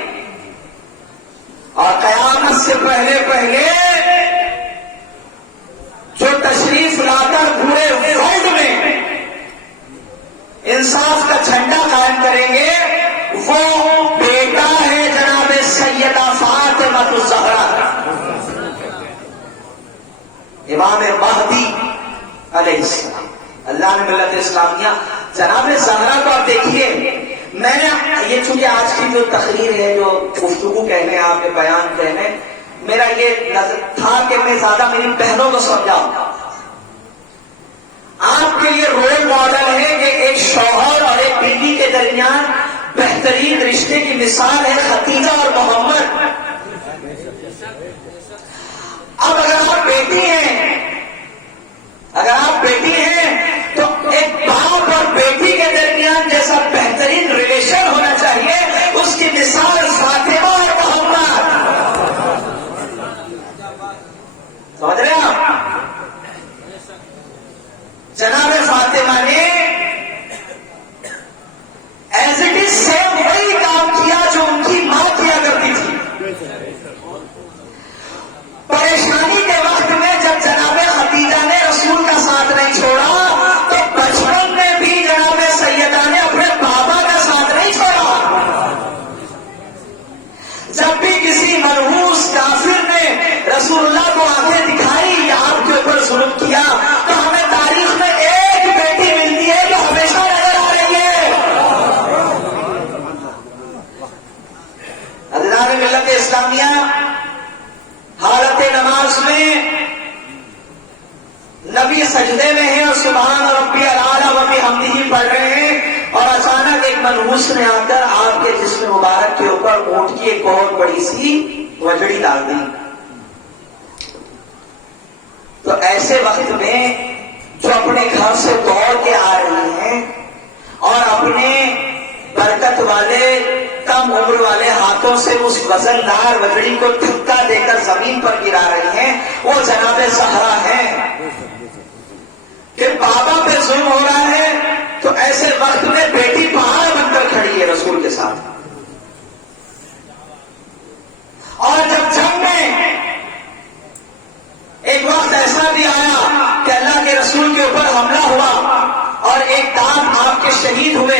اور قیامت سے پہلے جو تشریف لا کر پورے ورلڈ میں انصاف کا جھنڈا قائم کریں گے وہ بیٹا ہے جناب سیدہ فاطمہ الزہرا، امام مہدی علیہ السلام۔ اللہ نے ملت اسلامیہ جناب زہرا کو آپ دیکھیے، میں نے یہ چونکہ آج کی جو تقریر ہے، جو گفتگو کہنے آپ کے بیان کہنے، میرا یہ نظر تھا کہ میں زیادہ میری بہنوں کو سمجھاؤں۔ آپ کے لیے رول ماڈل ہے کہ ایک شوہر اور ایک بیوی کے درمیان بہترین رشتے کی مثال ہے ختیجہ اور محمد۔ اب اگر آپ بیٹی ہیں تو ایک باپ اور بیٹی کے درمیان جیسا بہترین ریلیشن ہونا چاہیے، اس کی مثال فاطمہ اور محمد۔ سمجھ رہے ہیں آپ؟ جناب فاطمہ نے ایز اٹ از سیم وہی کام کیا جو ان کی ماں کیا کرتی تھی۔ پریشانی کے وقت میں جب جناب ختیجہ نے رسول کا ساتھ نہیں چھوڑا تو بچپن میں بھی جناب سیدہ نے اپنے بابا کا ساتھ نہیں چھوڑا۔ جب بھی کسی منحوس کافر نے رسول اللہ کو آنکھیں دکھائی یا آپ کے اوپر ظلم کیا تو ہمیں تاریخ میں ایک بیٹی ملتی ہے جو ہمیشہ نظر آ رہی ہے۔ اللہ نے ملت اسلامیہ حالت نماز میں نبی سجدے میں ہیں اور سبحان ربی الاعلی و بحمدہ پڑھ رہے ہیں، اور اچانک ایک منحوس نے آ کر آپ کے جسم مبارک کے اوپر اونٹ کی ایک بہت بڑی سی وجڑی ڈال دی۔ تو ایسے وقت میں جو اپنے گھر سے دوڑ کے آ رہی ہیں اور اپنے برکت والے کم عمر والے ہاتھوں سے اس وزن دار وجڑی کو دھکا دے کر زمین پر گرا رہی ہیں، وہ جناب زہرا ہیں۔ کہ بابا پہ ظلم ہو رہا ہے تو ایسے وقت میں بیٹی پہاڑ بن کر کھڑی ہے رسول کے ساتھ۔ اور جب جنگ میں ایک وقت ایسا بھی آیا کہ اللہ کے رسول کے اوپر حملہ ہوا اور ایک دانت آپ کے شہید ہوئے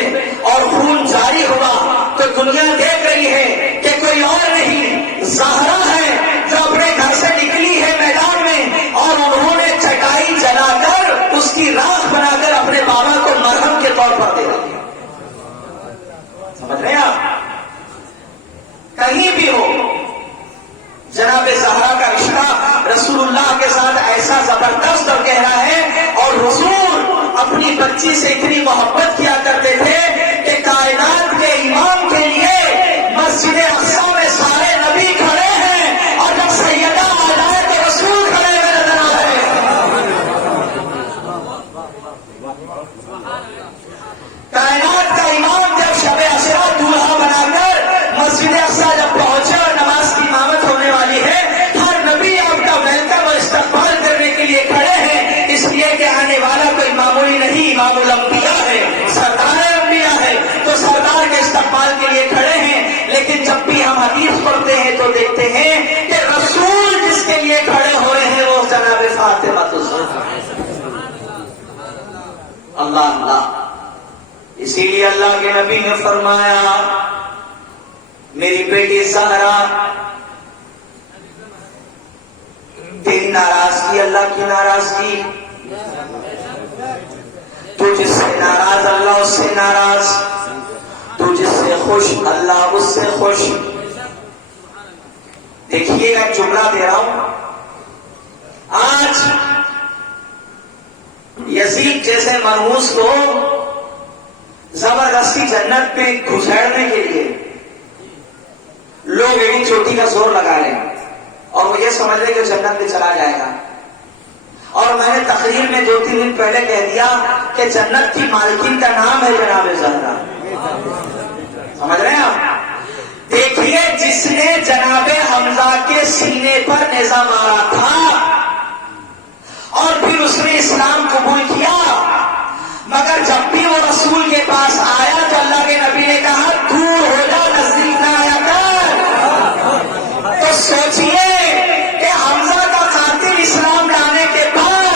اور خون جاری ہوا، تو دنیا دیکھ رہی ہے کہ کوئی اور نہیں، زہرا ہے جو اپنے گھر سے نکلی ہے میدان میں، اور انہوں نے چٹائی جلا کر اس کی راکھ بنا کر اپنے بابا کو مرہم کے طور پر دے دیا۔ سمجھ رہے ہیں آپ؟ کہیں بھی ہو جناب زہرا کا رشتہ رسول اللہ کے ساتھ ایسا زبردست اور گہرا ہے، اور حضور اپنی بچی سے اتنی محبت کیا کرتے تھے کہ کائنات کے امام کے لیے مسجد اقصی میں سارے نبی کھڑے ہیں، اور جب سیدہ آ جائے تو رسول کھڑے ہوئے نظر آ رہے ہیں۔ کائنات کا امام جب شب عشرہ دولہا بنا کر مسجد اقصی جب پہنچے اور نماز کی امامت ہونے والی ہے، ہر نبی آپ کا ویلکم اور استقبال کرنے کے لیے کھڑے ہیں، اس لیے کہ آنے والا کوئی معمولی نہیں، امام الانبیاء ہے، سردار انبیاء ہے، تو سردار کے استقبال کے لیے کھڑے ہیں۔ لیکن اللہ اللہ. اسی لیے اللہ کے نبی نے فرمایا میری بیٹی زہرا تیری ناراضگی اللہ کی ناراضگی, تو جس سے ناراض اللہ اس سے ناراض, تو جس سے خوش اللہ اس سے خوش. دیکھیے گا جملہ دے رہا ہوں, آج یزید جیسے منحوس کو زبردستی جنت میں گھسیڑنے کے لیے لوگ ایک چوٹی کا زور لگا لیں اور وہ یہ سمجھ لیں کہ جنت میں چلا جائے گا. اور میں نے تقریر میں 2-3 دن پہلے کہہ دیا کہ جنت کی مالکین کا نام ہے جناب زہرا. سمجھ رہے ہیں آپ؟ دیکھیے جس نے جناب حمزہ کے سینے پر نیزہ مارا تھا اور پھر اس نے اسلام قبول کیا, مگر جب بھی وہ رسول کے پاس آیا تو اللہ کے نبی نے کہا دور ہو جا, نزدیک نہ آیا کر. تو سوچئے کہ حمزہ کا قاتل اسلام لانے کے بعد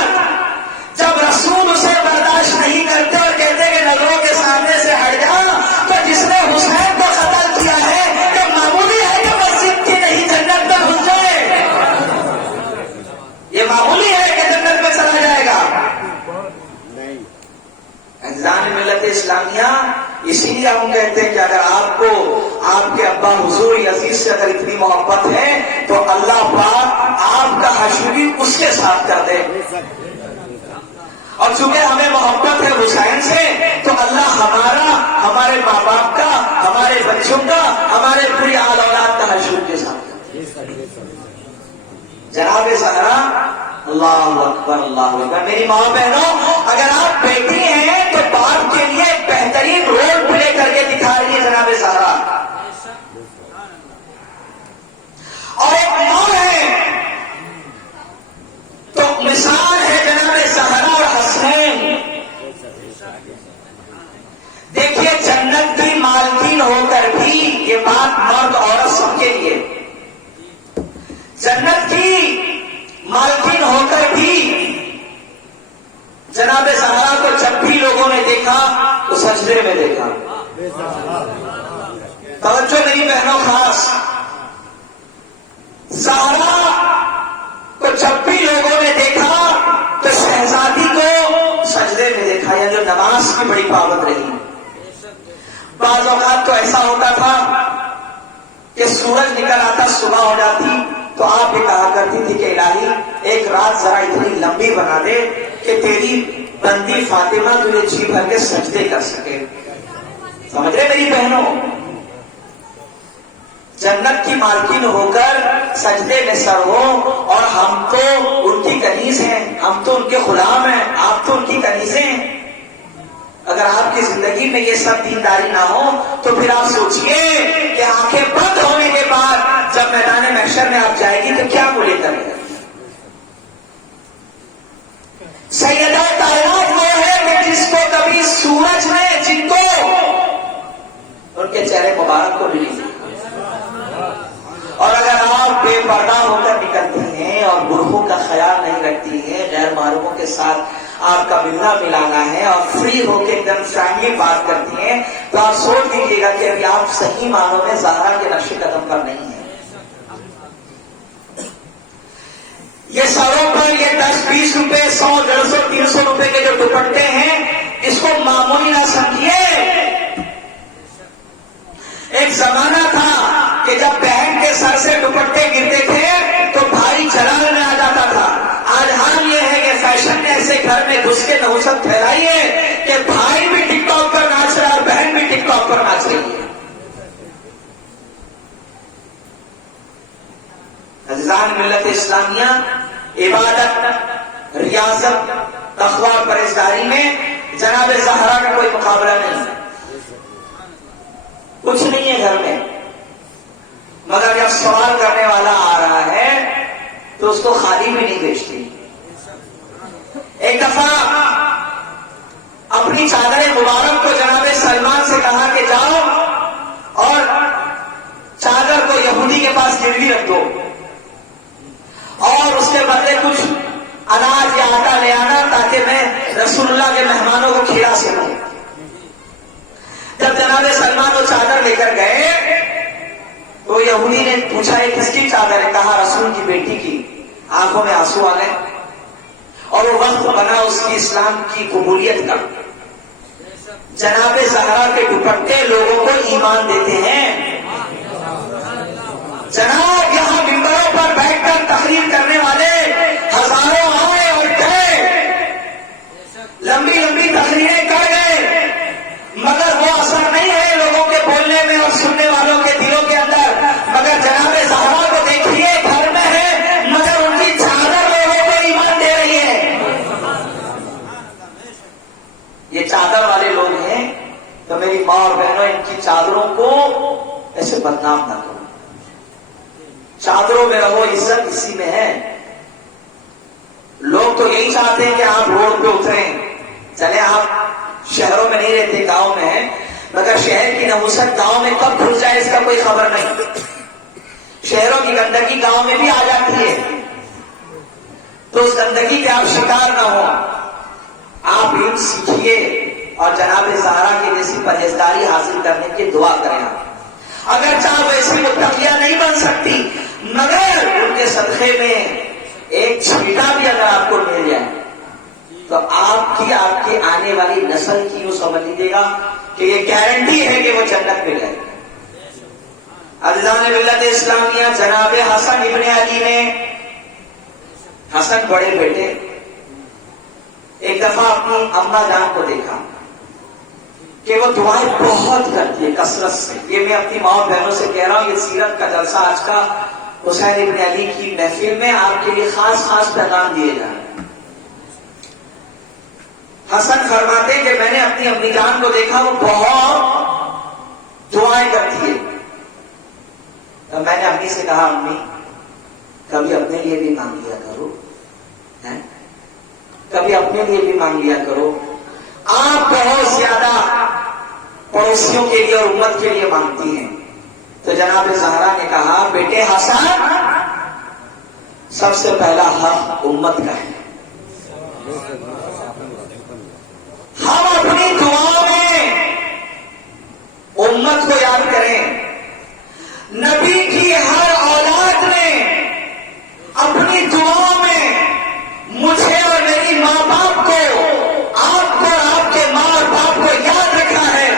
جب رسول اسے برداشت نہیں کرتے اور کہتے کہ نظروں کے سامنے سے ہٹ جا, تو جس نے حسین کو قتل کیا ہے کہ معمولی ہے کہ مسجد کی نہیں جنت میں گھس جائے, یہ معمولی ہے کہ جنت میں چلا جائے گا. انجان ملت اسلامیہ, اسی لیے ہم کہتے ہیں کہ اگر آپ کو آپ کے ابا حضور عزیز سے اگر اتنی محبت ہے تو اللہ پاک آپ کا حشر بھی اس کے ساتھ کر دے, اور چونکہ ہمیں محبت ہے حسین سے تو اللہ ہمارا, ہمارے ماں باپ کا, ہمارے بچوں کا, ہمارے پوری آل اولاد کا حشر کے ساتھ کر دے. جناب زہرا اللہ اکبر اللہ اکبر. میری ماں بہنوں, اگر آپ بیٹی ہیں تو باپ کے لیے ایک بہترین رول پلے کر کے دکھا رہی ہے جناب زہرا, اور ایک ماں ہے تو مثال ہے جناب زہرا اور حسنین. دیکھیے جنت کی مالکین ہو کر بھی, یہ بات مرد عورت سب کے لیے, جنت کی مالکین ہو کر بھی جناب زہرا کو جب بھی لوگوں نے دیکھا تو سجدے میں دیکھا. توجہ میری بہنوں خاص, زہرا کو جب بھی لوگوں نے دیکھا تو شہزادی کو سجدے میں دیکھا, یا جو نماز کی بڑی پابند رہی. بعض اوقات تو ایسا ہوتا تھا کہ سورج نکل آتا, صبح ہو جاتی تو آپ یہ کہا کرتی تھی کہ الہی ایک رات ذرا اتنی لمبی بنا دے کہ تیری بندی فاطمہ تجھے جی بھر کے سجدے کر سکے. سمجھ رہے میری بہنوں, جنت کی مالکین ہو کر سجدے میں سر ہو, اور ہم تو ان کی کنیز ہیں, ہم تو ان کے غلام ہیں, آپ تو ان کی کنیزیں ہیں. اگر آپ کی زندگی میں یہ سب دینداری نہ ہو تو پھر آپ سوچئے کہ آنکھیں بند ہونے کے بعد جب میدان محشر میں آپ جائے گی تو کیا کو لے کر گے. سیدہ کائنات وہ ہے کہ جس کو کبھی سورج نے, جن کو ان کے چہرے مبارک کو ملی. اور اگر آپ بے پردہ ہو کر نکلتی ہیں اور برخوں کا خیال نہیں رکھتی ہیں, غیر محرموں کے ساتھ آپ کا ملنا ملانا ہے اور فری ہو کے ایک دم فرینکلی بات کرتی ہیں, تو آپ سوچ دیجیے گا کہ ابھی آپ صحیح معنوں میں زہرا کے نقش قدم پر نہیں ہیں. یہ سروں پر یہ 10-20 روپے, 100, 150, 300 روپے کے جو دوپٹے ہیں, اس کو معمولی نہ سمجھیے. ایک زمانہ تھا کہ جب بہن کے سر سے دوپٹے گرتے تھے تو بھائی جلال میں آ جاتا تھا. آج حال یہ ہے کہ فیشن نے ایسے گھر میں گھس کے نحوست پھیلائی ہے کہ بھائی بھی ٹک ٹاک پر ناچ رہا ہے اور بہن بھی ٹک ٹاک پر ناچ رہی ہے. عزیزان ملت اسلامیہ, عبادت, ریاضت, تقویٰ, پرہیزگاری میں جناب زہرا کا کوئی مقابلہ نہیں ہے. کچھ نہیں ہے گھر میں, مگر جب سوال کرنے والا آ رہا ہے تو اس کو خالی بھی نہیں بھیجتی. ایک دفعہ اپنی چادر مبارک کو جناب سلمان سے کہا کہ جاؤ اور چادر کو یہودی کے پاس گروی رکھ دو اور اس کے بدلے کچھ اناج یا آٹا لے آنا تاکہ میں رسول اللہ کے مہمانوں کو کھلا سکوں. جب جناب سلمان وہ چادر لے کر گئے تو یہودی نے پوچھا یہ کس کی چادر ہے؟ کہا رسول کی بیٹی کی. آنکھوں میں آنسو آ گئے اور وہ وقت بنا اس کی اسلام کی قبولیت کا. جناب زہرا کے دوپٹے لوگوں کو ایمان دیتے ہیں. جناب یہاں ممبروں پر بیٹھ کر تقریر کرنے والے ہزاروں آئے اور گئے، لمبی لمبی تقریریں کر گئے، مگر وہ اثر نہیں ہے لوگوں کے بولنے میں اور سننے والوں کے دلوں کے اندر. مگر جناب زہرا کو دیکھیے گھر میں ہے مگر ان کی چادر لوگوں کو ایمان دے رہی ہے. یہ چادر والے لوگ ہیں تو میری ماں اور بہنوں ان کی چادروں کو ایسے بدنام نہ کرو. چادروں میں رہو، عزت اسی میں ہے. لوگ تو یہی چاہتے ہیں کہ آپ روڈ پہ اتریں. چلے آپ شہروں میں نہیں رہتے، گاؤں میں ہیں، مگر شہر کی نحوست گاؤں میں کب گھس جائے اس کا کوئی خبر نہیں. شہروں کی گندگی گاؤں میں بھی آ جاتی ہے، تو اس گندگی کے آپ شکار نہ ہو. آپ علم سیکھیے اور جناب زہرا کی جیسی پرہیزگاری حاصل کرنے کی دعا کریں. اگر چاہ ویسی متقیہ نہیں بن سکتی، مگر ان کے صدقے میں ایک چھیٹا بھی اگر آپ کو مل جائے تو آپ کی آنے والی نسل کی وہ سمجھ لیجیے گا کہ یہ گارنٹی ہے کہ وہ جنت میں جائے. عزیزان ملت اسلامیہ، جناب حسن ابن علی نے، حسن بڑے بیٹے، ایک دفعہ اپنی اما جان کو دیکھا کہ وہ دعائیں بہت کرتی ہے کثرت سے. یہ میں اپنی ماں بہنوں سے کہہ رہا ہوں، یہ سیرت کا جلسہ آج کا حسین ابن علی کی محفل میں آپ کے لیے خاص خاص پیغام دیے جا رہے ہیں. حسن فرماتے ہیں کہ میں نے اپنی امی جان کو دیکھا وہ بہت دعائیں کرتی ہے. تو میں نے امی سے کہا امی کبھی اپنے لیے بھی مانگ لیا کرو، کبھی اپنے لیے بھی مانگ لیا کرو. آپ بہت زیادہ پڑوسیوں کے لیے اور امت کے لیے مانگتی ہیں. تو جناب زہرا نے کہا بیٹے حسن، سب سے پہلا حق امت کا ہے. ہم اپنی دعاؤں میں امت کو یاد کریں. نبی کی ہر اولاد نے اپنی دعاؤں میں مجھے اور میری ماں باپ کو، آپ کو اور آپ کے ماں اور باپ کو یاد رکھا ہے.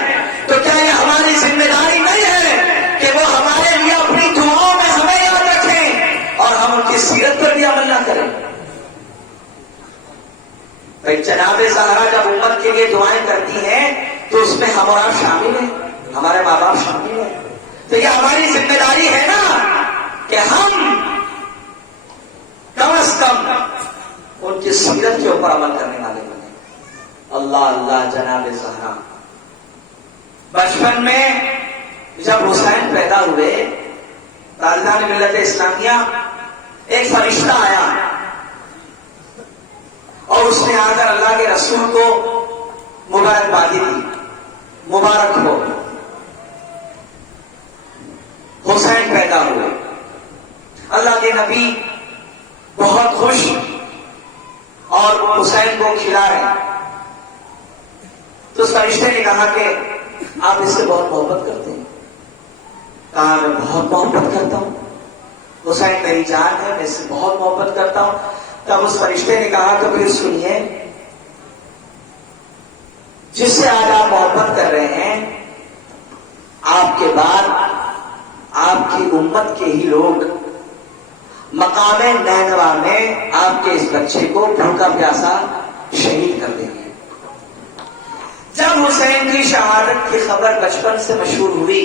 تو کیا یہ ہماری ذمہ داری نہیں ہے کہ وہ ہمارے لیے اپنی دعاؤں میں ہمیں یاد رکھیں اور ہم ان کی سیرت پر بھی عمل نہ کریں؟ بھائی جناب زہرا جب امت کے لیے دعائیں کرتی ہیں تو اس میں ہم اور آپ شامل ہیں، ہمارے ماں باپ شامل ہیں. تو یہ ہماری ذمہ داری ہے نا کہ ہم کم از کم ان کی سیرت کے اوپر عمل کرنے والے بنے. اللہ اللہ. جناب زہرا بچپن میں جب حسین پیدا ہوئے، تاجدار ملت اسلامیہ، ایک فرشتہ آیا اور اس نے آ کر اللہ کے رسول کو مبارکبادی دی. مبارک ہو، حسین پیدا ہوئے. اللہ کے نبی بہت خوش اور حسین کو کھلا رہے. تو اس فرشتے نے کہا کہ آپ اس سے بہت محبت کرتے ہیں. کہا میں بہت محبت کرتا ہوں، حسین میری جان ہے، میں اس سے بہت محبت کرتا ہوں. تب اس فرشتے نے کہا تو پھر سنیے، جس سے آج آپ محبت کر رہے ہیں، آپ کے بعد آپ کی امت کے ہی لوگ مقام نینوا میں آپ کے اس بچے کو بھوکا پیاسا شہید کر دیں گے. جب حسین کی شہادت کی خبر بچپن سے مشہور ہوئی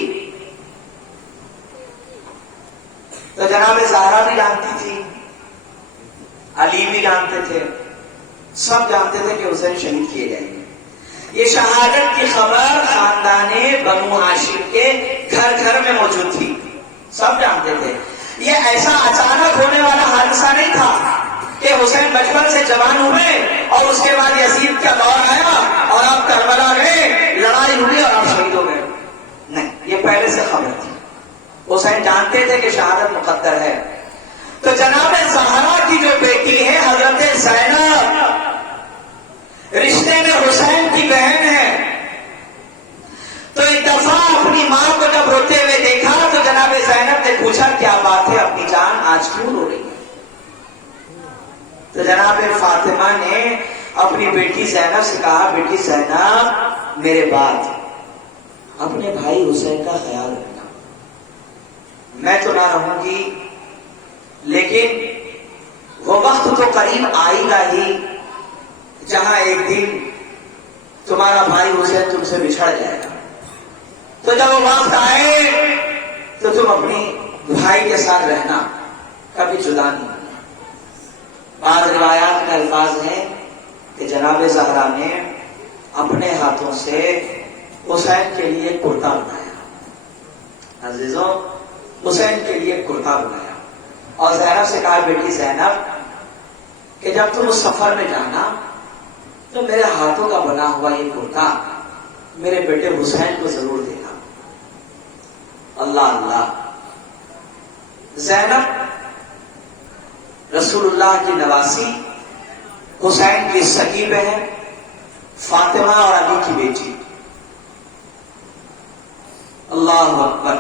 تو جناب زہرا بھی جانتی تھی، علی بھی جانتے تھے، سب جانتے تھے کہ حسین شہید کیے جائیں گے. یہ شہادت کی خبر خاندان بنو ہاشم کے گھر گھر میں موجود تھی، سب جانتے تھے. یہ ایسا اچانک ہونے والا حادثہ نہیں تھا کہ حسین بچپن سے جوان ہوئے اور اس کے بعد یزید کا دور آیا اور آپ کربلا گئے، لڑائی ہوئی اور آپ شہید ہو گئے. نہیں، یہ پہلے سے خبر تھی. حسین جانتے تھے کہ شہادت مقدر ہے. تو جناب زہرا کی جو بیٹی ہے حضرت زینب، رشتے میں حسین کی بہن ہے. تو ایک دفعہ اپنی ماں کو جب روتے ہوئے دیکھا تو جناب زینب نے پوچھا کیا بات ہے اپنی جان آج کیوں رو رہی ہے؟ تو جناب فاطمہ نے اپنی بیٹی زینب سے کہا بیٹی زینب میرے بعد اپنے بھائی حسین کا خیال رکھنا. میں تو نہ رہوں گی لیکن وہ وقت تو قریب آئے گا ہی جہاں ایک دن تمہارا بھائی حسین تم سے بچھڑ جائے گا. تو جب وہ وقت آئے تو تم اپنی بھائی کے ساتھ رہنا, کبھی جدا نہیں ہونا. بعض روایات میں الفاظ ہیں کہ جناب زہرا نے اپنے ہاتھوں سے حسین کے لیے کرتا بنایا. عزیزوں, حسین کے لیے کرتا بنایا اور زینب سے کہا بیٹی زینب کہ جب تم اس سفر میں جانا تو میرے ہاتھوں کا بنا ہوا یہ کرتا میرے بیٹے حسین کو ضرور دینا. اللہ اللہ. زینب رسول اللہ کی نواسی, حسین کی سگی بہن, فاطمہ اور علی کی بیٹی. اللہ اکبر.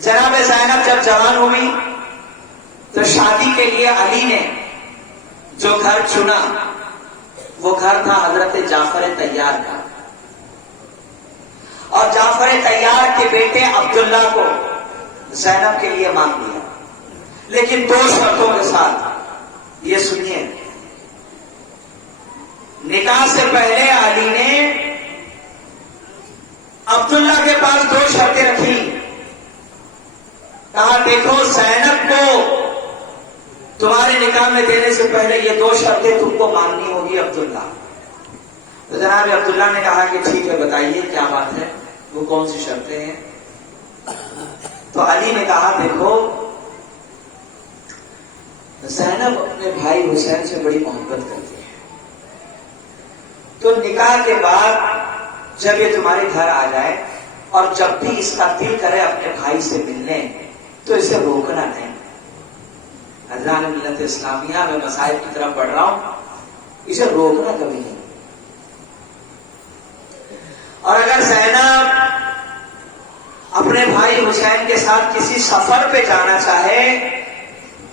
جناب زینب جب جوان ہوئی تو شادی کے لیے علی نے جو گھر چنا وہ گھر تھا حضرت جعفر طیار کا. اور جعفر طیار کے بیٹے عبداللہ کو زینب کے لیے مانگ لیا, لیکن 2 شرطوں کے ساتھ. یہ سنیے, نکاح سے پہلے علی نے عبداللہ کے پاس 2 شرطیں رکھی. کہا دیکھو زینب کو تمہارے نکاح میں دینے سے پہلے یہ 2 شرطیں تم کو ماننی ہوگی عبداللہ. تو جناب عبداللہ نے کہا کہ ٹھیک ہے بتائیے کیا بات ہے, وہ کون سی شرطیں ہیں؟ تو علی نے کہا دیکھو زینب اپنے بھائی حسین سے بڑی محبت کرتی ہے, تو نکاح کے بعد جب یہ تمہارے گھر آ جائے اور جب بھی اس کا دل کرے اپنے بھائی سے ملنے تو اسے روکنا نہیں. حضران ملت اسلامیہ میں مسائل کی طرف بڑھ رہا ہوں, اسے روکنا کبھی نہیں. اور اگر زینب اپنے بھائی حسین کے ساتھ کسی سفر پہ جانا چاہے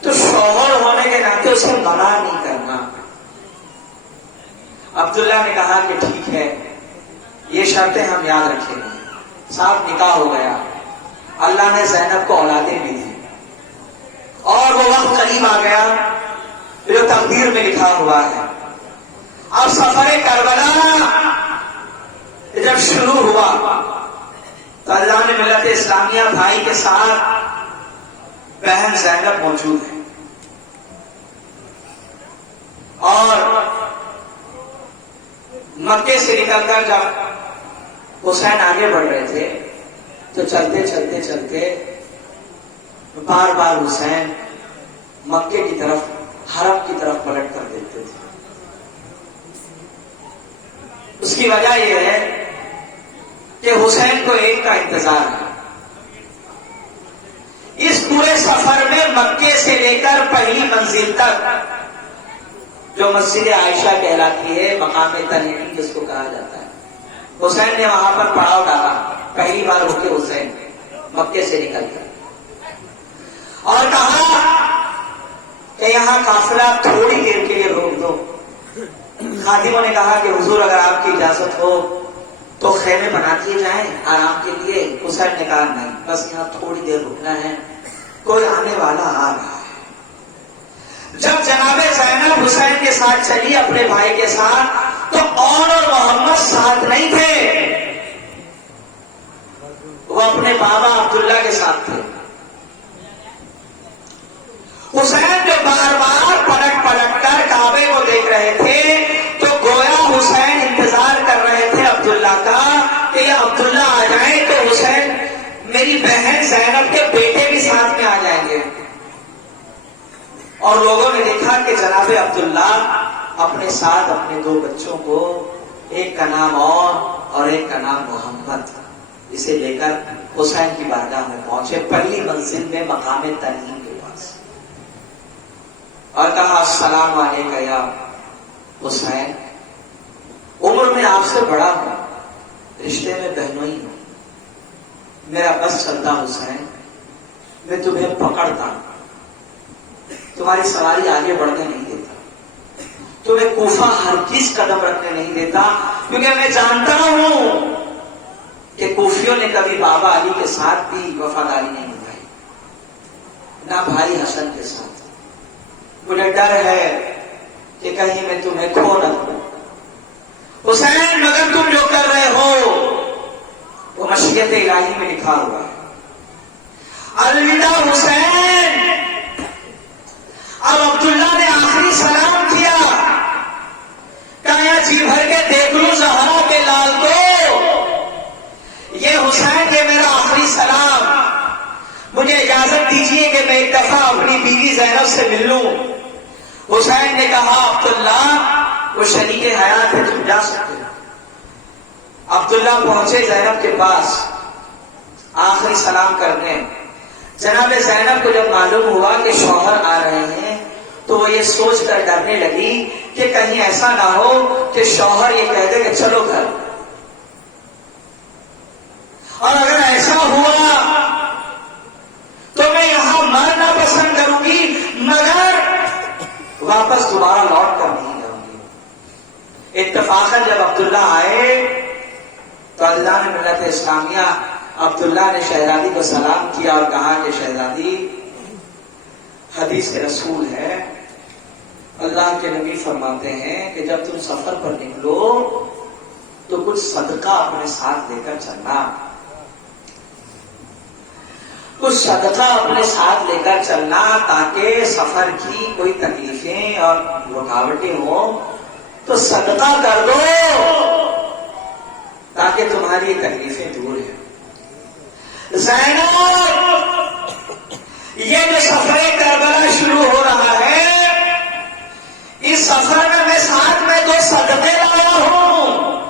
تو شوہر ہونے کے ناطے اسے منع نہیں کرنا. عبداللہ نے کہا کہ ٹھیک ہے یہ شرطیں ہم یاد رکھیں گے. صاحب نکاح ہو گیا, اللہ نے زینب کو اولادیں بھی دی اور وہ وقت قریب آ گیا جو تقدیر میں لکھا ہوا ہے. اب سفر کربلا جب شروع ہوا تو اللہ نے ملت اسلامیہ بھائی کے ساتھ بہن زینب موجود ہے. اور مکے سے نکل کر جب حسین آگے بڑھ رہے تھے تو چلتے چلتے چلتے بار بار حسین مکے کی طرف, حرم کی طرف پلٹ کر دیتے تھے. اس کی وجہ یہ ہے کہ حسین کو ایک کا انتظار ہے. اس پورے سفر میں مکے سے لے کر پہلی منزل تک جو مسجد عائشہ کہلاتی ہے, مقام تنعیم جس کو کہا جاتا ہے, حسین نے وہاں پر پڑاؤ ڈالا. پہلی بار رکے حسین مکے سے نکل کر اور کہا کہ یہاں قافلہ تھوڑی دیر کے لیے روک دو. خادموں نے کہا کہ حضور اگر آپ کی اجازت ہو تو خیمے بنا دیے جائیں آرام کے لیے. حسین نے کہا نہیں, بس یہاں تھوڑی دیر رکنا ہے, کوئی آنے والا آ رہا ہے. جب جناب زینب حسین کے ساتھ چلی اپنے بھائی کے ساتھ تو اور محمد ساتھ نہیں تھے, وہ اپنے بابا عبداللہ کے ساتھ تھے. حسین جو بار بار پلٹ پلٹ کر کعبے کو دیکھ رہے تھے تو گویا حسین انتظار کر رہے تھے عبداللہ کا کہ یہ عبداللہ آ جائیں تو حسین میری بہن زینب کے بیٹے بھی ساتھ میں آ جائیں گے. اور لوگوں نے دیکھا کہ جناب عبداللہ اپنے ساتھ اپنے 2 بچوں کو, ایک کا نام اور ایک کا نام محمد, اسے لے کر حسین کی بارگاہ میں پہنچے پہلی منزل میں مقام تنعیم کے پاس, اور کہا السلام علیکم یا حسین. عمر میں آپ سے بڑا ہوں، رشتے میں بہنوئی ہوں، میرا بس چلتا حسین، میں تمہیں پکڑتا، تمہاری سواری آگے بڑھنے نہیں دیتا، تمہیں کوفہ ہرگز قدم رکھنے نہیں دیتا، کیونکہ میں جانتا ہوں کہ کوفیوں نے کبھی بابا علی کے ساتھ بھی وفاداری نہیں نبھائی، نہ بھائی حسن کے ساتھ۔ مجھے ڈر ہے کہ کہیں میں تمہیں کھو نہ دوں حسین، مگر تم جو کر رہے ہو وہ مشیت الہی میں لکھا ہوا ہے۔ الوداع حسین۔ اب عبداللہ نے آخری سلام کیا، کہا جی بھر کے دیکھ لوں زہرا کے لال کو، یہ حسین کے میرا آخری سلام، مجھے اجازت دیجیے کہ میں ایک دفعہ اپنی بیوی زینب سے مل لوں۔ حسین نے کہا عبداللہ وہ شریک حیات ہے، تم جا سکتے ہو۔ عبداللہ پہنچے زینب کے پاس آخری سلام کرنے۔ جناب زینب کو جب معلوم ہوا کہ شوہر آ رہے ہیں تو وہ یہ سوچ کر ڈرنے لگی کہ کہیں ایسا نہ ہو کہ شوہر یہ کہہ دے کہ چلو گھر، اور اگر ایسا ہوا تو میں یہاں مرنا پسند کروں گی مگر واپس دوبارہ لوٹ کر نہیں جاؤں گی۔ اتفاقاً جب عبداللہ آئے تو اللہ نے ملت اسلامیہ عبداللہ نے شہزادی کو سلام کیا اور کہا کہ شہزادی حدیث کے رسول ہے، اللہ کے نبی فرماتے ہیں کہ جب تم سفر پر نکلو تو کچھ صدقہ اپنے ساتھ لے کر چلنا، کچھ صدقہ اپنے ساتھ لے کر چلنا تاکہ سفر کی کوئی تکلیفیں اور رکاوٹیں ہوں تو صدقہ کر دو تاکہ تمہاری تکلیفیں دور ہیں۔ زینب، یہ جو سفر کربلا شروع ہو رہا ہے، اس سفر میں ساتھ میں 2 صدقے لایا ہوں،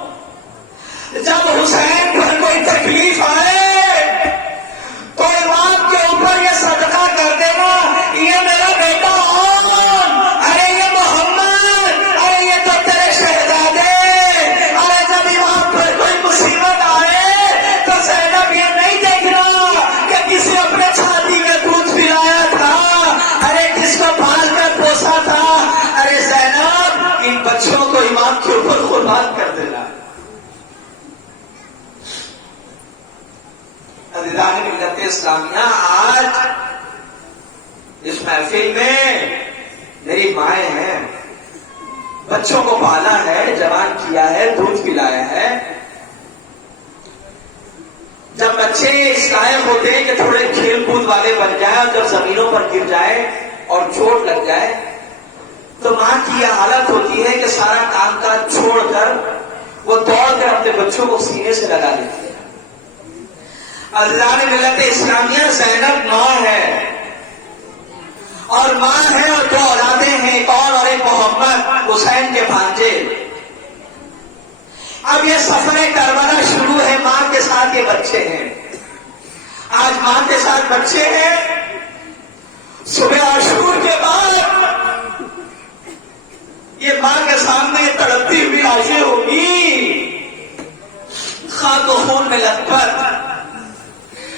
جب حسین پر کوئی تکلیف آئے تو امام کے اوپر یہ صدقہ کر دینا، یہ میرا بیٹا عون، ارے یہ محمد، ارے یہ تو تیرے شہزادے، ارے جب امام پر کوئی مصیبت آئے تو زینب یہ نہیں دیکھنا کہ کسی اپنے چھاتی میں دودھ پلایا تھا، ارے کس کو پال کر پوسا تھا، ارے زینب ان بچوں کو امام کے اوپر قربان کر دینا۔ عزیزان ملت اسلامیہ، آج اس محفل میں میری مائیں ہیں، بچوں کو پالا ہے، جوان کیا ہے، دودھ پلایا ہے۔ جب بچے اس لائق ہوتے ہیں کہ تھوڑے کھیل کود والے بن جائیں اور جب زمینوں پر گر جائے اور چوٹ لگ جائے تو ماں کی یہ حالت ہوتی ہے کہ سارا کام کاج چھوڑ کر وہ دوڑ کر اپنے بچوں کو سینے سے لگا لیتی ہے۔ اللہ نے ملت اسلامیہ زینب ماں ہے، اور ماں ہے اور 2 اولادیں ہیں، ایک اور ایک محمد حسین کے بھانجے۔ اب یہ سفر کربلا شروع ہے، ماں کے ساتھ یہ بچے ہیں، آج ماں کے ساتھ بچے ہیں، صبح عاشور کے بعد یہ ماں کے سامنے تڑپتی ہوئی لاشیں ہوگی، خاک و خون میں لت پت۔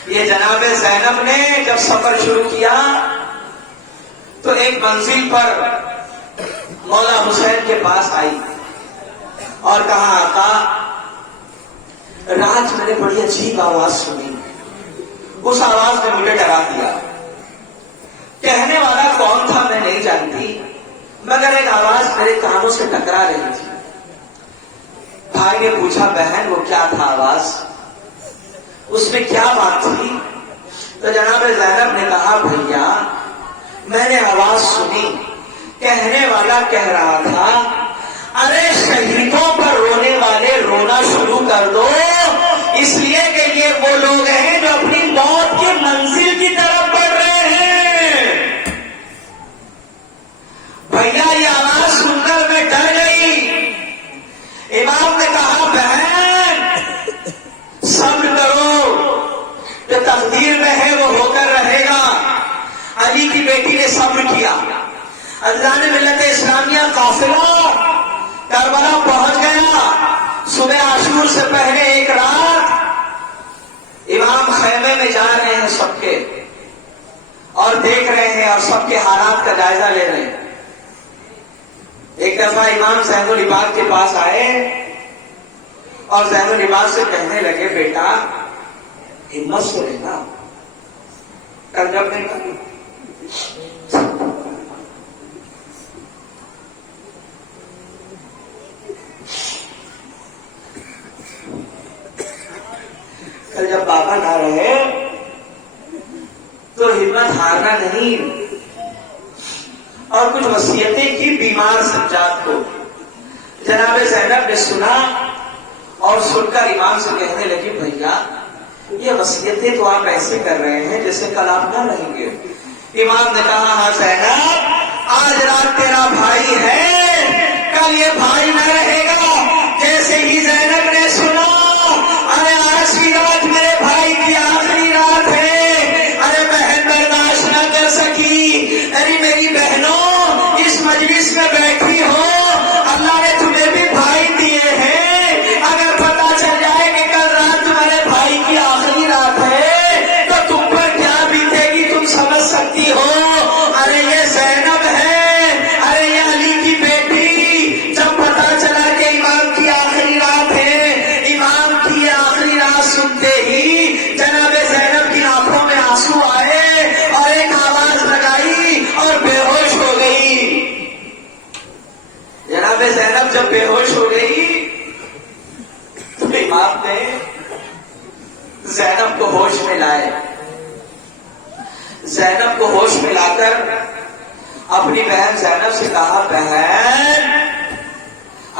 یہ جناب زینب نے جب سفر شروع کیا تو ایک منزل پر مولا حسین کے پاس آئی اور کہا آقا رات میں نے بڑی عجیب آواز سنی، اس آواز نے مجھے ڈرا دیا، کہنے والا کون تھا میں نہیں جانتی مگر ایک آواز میرے کانوں سے ٹکرا رہی تھی۔ بھائی نے پوچھا بہن وہ کیا تھا آواز، اس میں کیا بات تھی؟ تو جناب زینب نے کہا بھیا میں نے آواز سنی، کہنے والا کہہ رہا تھا ارے شہیدوں پر رونے والے رونا شروع کر دو، اس لیے کہ یہ وہ لوگ ہیں جو اپنی موت کی منزل کی طرف بڑھ رہے ہیں۔ بھیا یہ آواز سن کر میں ڈر گئی۔ امام نے کہا بہن صبر کرو، جو تقدیر میں ہے وہ ہو کر رہے گا۔ علی کی بیٹی نے صبر کیا، اللہ نے ملت اسلامیہ قافلہ کربلا پہنچ گیا. صبح عاشور سے پہلے ایک رات امام خیمے میں جا رہے ہیں سب کے، اور دیکھ رہے ہیں اور سب کے حالات کا جائزہ لے رہے ہیں. ایک دفعہ امام زین العباد کے پاس آئے اور زین العباد سے کہنے لگے بیٹا ہمت سے رہنا، کنجب نہیں کرنا. کل جب بابا نہ رہے تو ہمت ہارنا نہیں، اور کچھ وصیتیں کی بیمار سجاد کو. جناب زینب نے سنا اور سن کر امام سے کہنے لگی بھیا یہ وصیتیں تو آپ ایسے کر رہے ہیں جیسے کل آپ نہ رہیں گے. امام نے کہا ہاں زینب آج رات تیرا بھائی ہے، کل یہ بھائی نہ رہے گا. جیسے ہی زینب نے سنا ارے آج کی رات میرے بھائی کی آخری رات ہے، ارے بہن برداشت نہ کر سکی. ارے میری بہنوں اس مجلس میں بیٹھی ہو، اللہ نے تمہیں بھی بھائی دیے ہیں. اگر پتا چل جائے کہ کل رات تمہارے بھائی کی آخری رات ہے تو تم پر کیا بیتے گی تم سمجھ سکتی ہو. ارے یہ زینب ہے، ارے یہ علی کی بیٹی. جب پتا چلا کہ امام کی آخری رات ہے، امام کی آخری رات سنتے ہی جناب زینب کی آنکھوں میں آنسو آئے اور ایک آواز لگائی اور بے ہوش ہو گئی. جناب زینب جب بے ہوش ہو گئی تو امام نے زینب کو ہوش میں لائے. زینب کو ہوش میں لا کر اپنی بہن زینب سے کہا بہن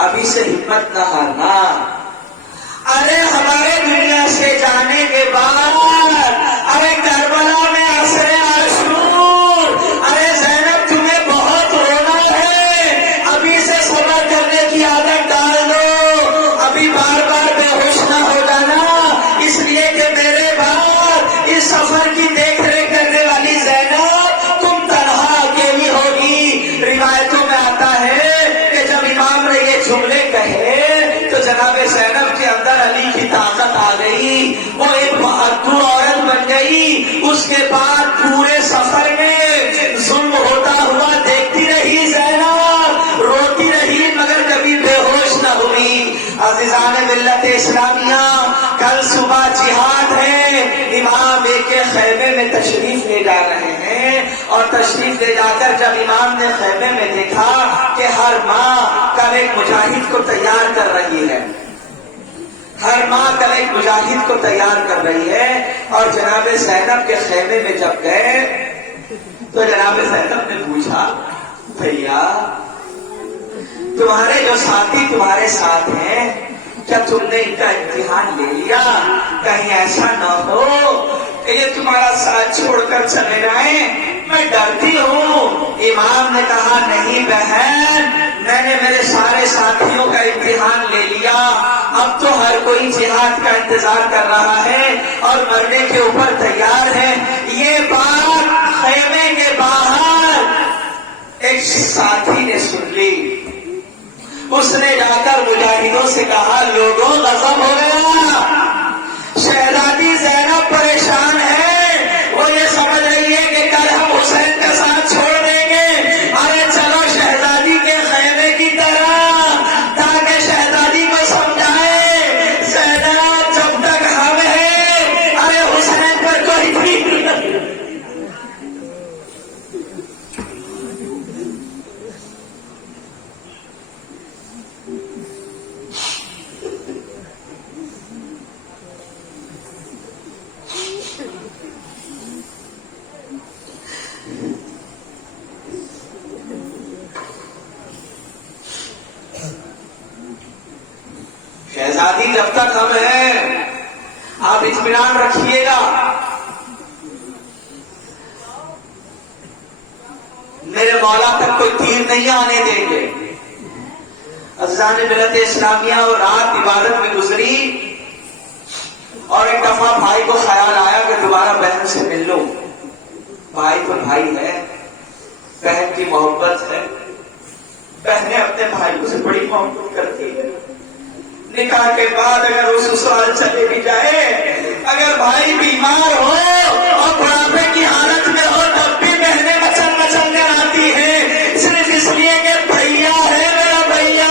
ابھی سے ہمت نہ ہارنا. ارے ہمارے دنیا سے جانے کے بعد ارے کربلا میں عصر عاشور، ارے زینب تمہیں بہت رونا ہے، ابھی سے صبر کرنے کی عادت ڈال دو. ابھی بار بار بے ہوش نہ ہو جانا، اس لیے کہ میرے بعد اس سفر کی دیکھ ریکھ کرنے والی زینب تم تنہا اکیلی ہوگی. روایتوں میں آتا ہے کہ جب امام نے یہ جملے کہے تو جناب زینب کے اندر علی کی طاقت آ گئی، وہ ایک بہادر عورت بن گئی. اس کے بعد پورے سفر میں ظلم ہوتا ہوا دیکھتی رہی زینب، روتی رہی مگر کبھی بے ہوش نہ ہوئی. عزیزان ملت اسلامیہ کل صبح جہاد ہے، امام ایک خیمے میں تشریف لے جا رہے ہیں، اور تشریف لے جا کر جب امام نے خیمے میں دیکھا کہ ہر ماں کل ایک مجاہد کو تیار کر رہی ہے، ہر ماں کل ایک مجاہد کو تیار کر رہی ہے. اور جناب زینب کے خیمے میں جب گئے تو جناب زینب نے پوچھا بھیا تمہارے جو ساتھی تمہارے ساتھ ہیں کیا تم نے ان کا امتحان لے لیا؟ کہیں ایسا نہ ہو کہ یہ تمہارا ساتھ چھوڑ کر چلے جائیں، میں ڈرتی ہوں. امام نے کہا نہیں بہن، میں نے میرے سارے ساتھیوں کا امتحان لے لیا، اب تو ہر کوئی جہاد کا انتظار کر رہا ہے اور مرنے کے اوپر تیار ہے. یہ بات خیمے کے باہر ایک ساتھی نے سن لی. اس نے جا کر مجاہدوں سے کہا لوگوں غضب ہو گیا، شہزادی زینب پریشان ہے، وہ یہ سمجھ رہی ہے کہ کل ہم حسین کا ساتھ چھوڑ دیں گے. ارے چلو شہزادی کے خیمے کی طرح تاکہ شہزادی کو سمجھائے زینب جب تک ہم ہیں ارے حسین پر کوئی ٹھیک نہیں. شہزادی جب تک ہم ہیں آپ اطمینان رکھیے گا، میرے مولا تک کوئی تیر نہیں آنے دیں گے. عزیزان ملت اسلامیہ اور رات عبادت میں گزری اور ایک دفعہ بھائی کو خیال آیا کہ دوبارہ بہن سے مل لوں. بھائی تو بھائی ہے، بہن کی محبت ہے. بہنیں اپنے بھائیوں سے بڑی محبت کرتی ہیں. نکاح کے بعد اگر وہ سسرال چلے بھی جائے، اگر بھائی بیمار ہو اور بڑھاپے کی حالت میں ہو تب بھی بہنیں مچل مچل کر آتی ہیں، صرف اس لیے کہ بھیا ہے میرا بھیا.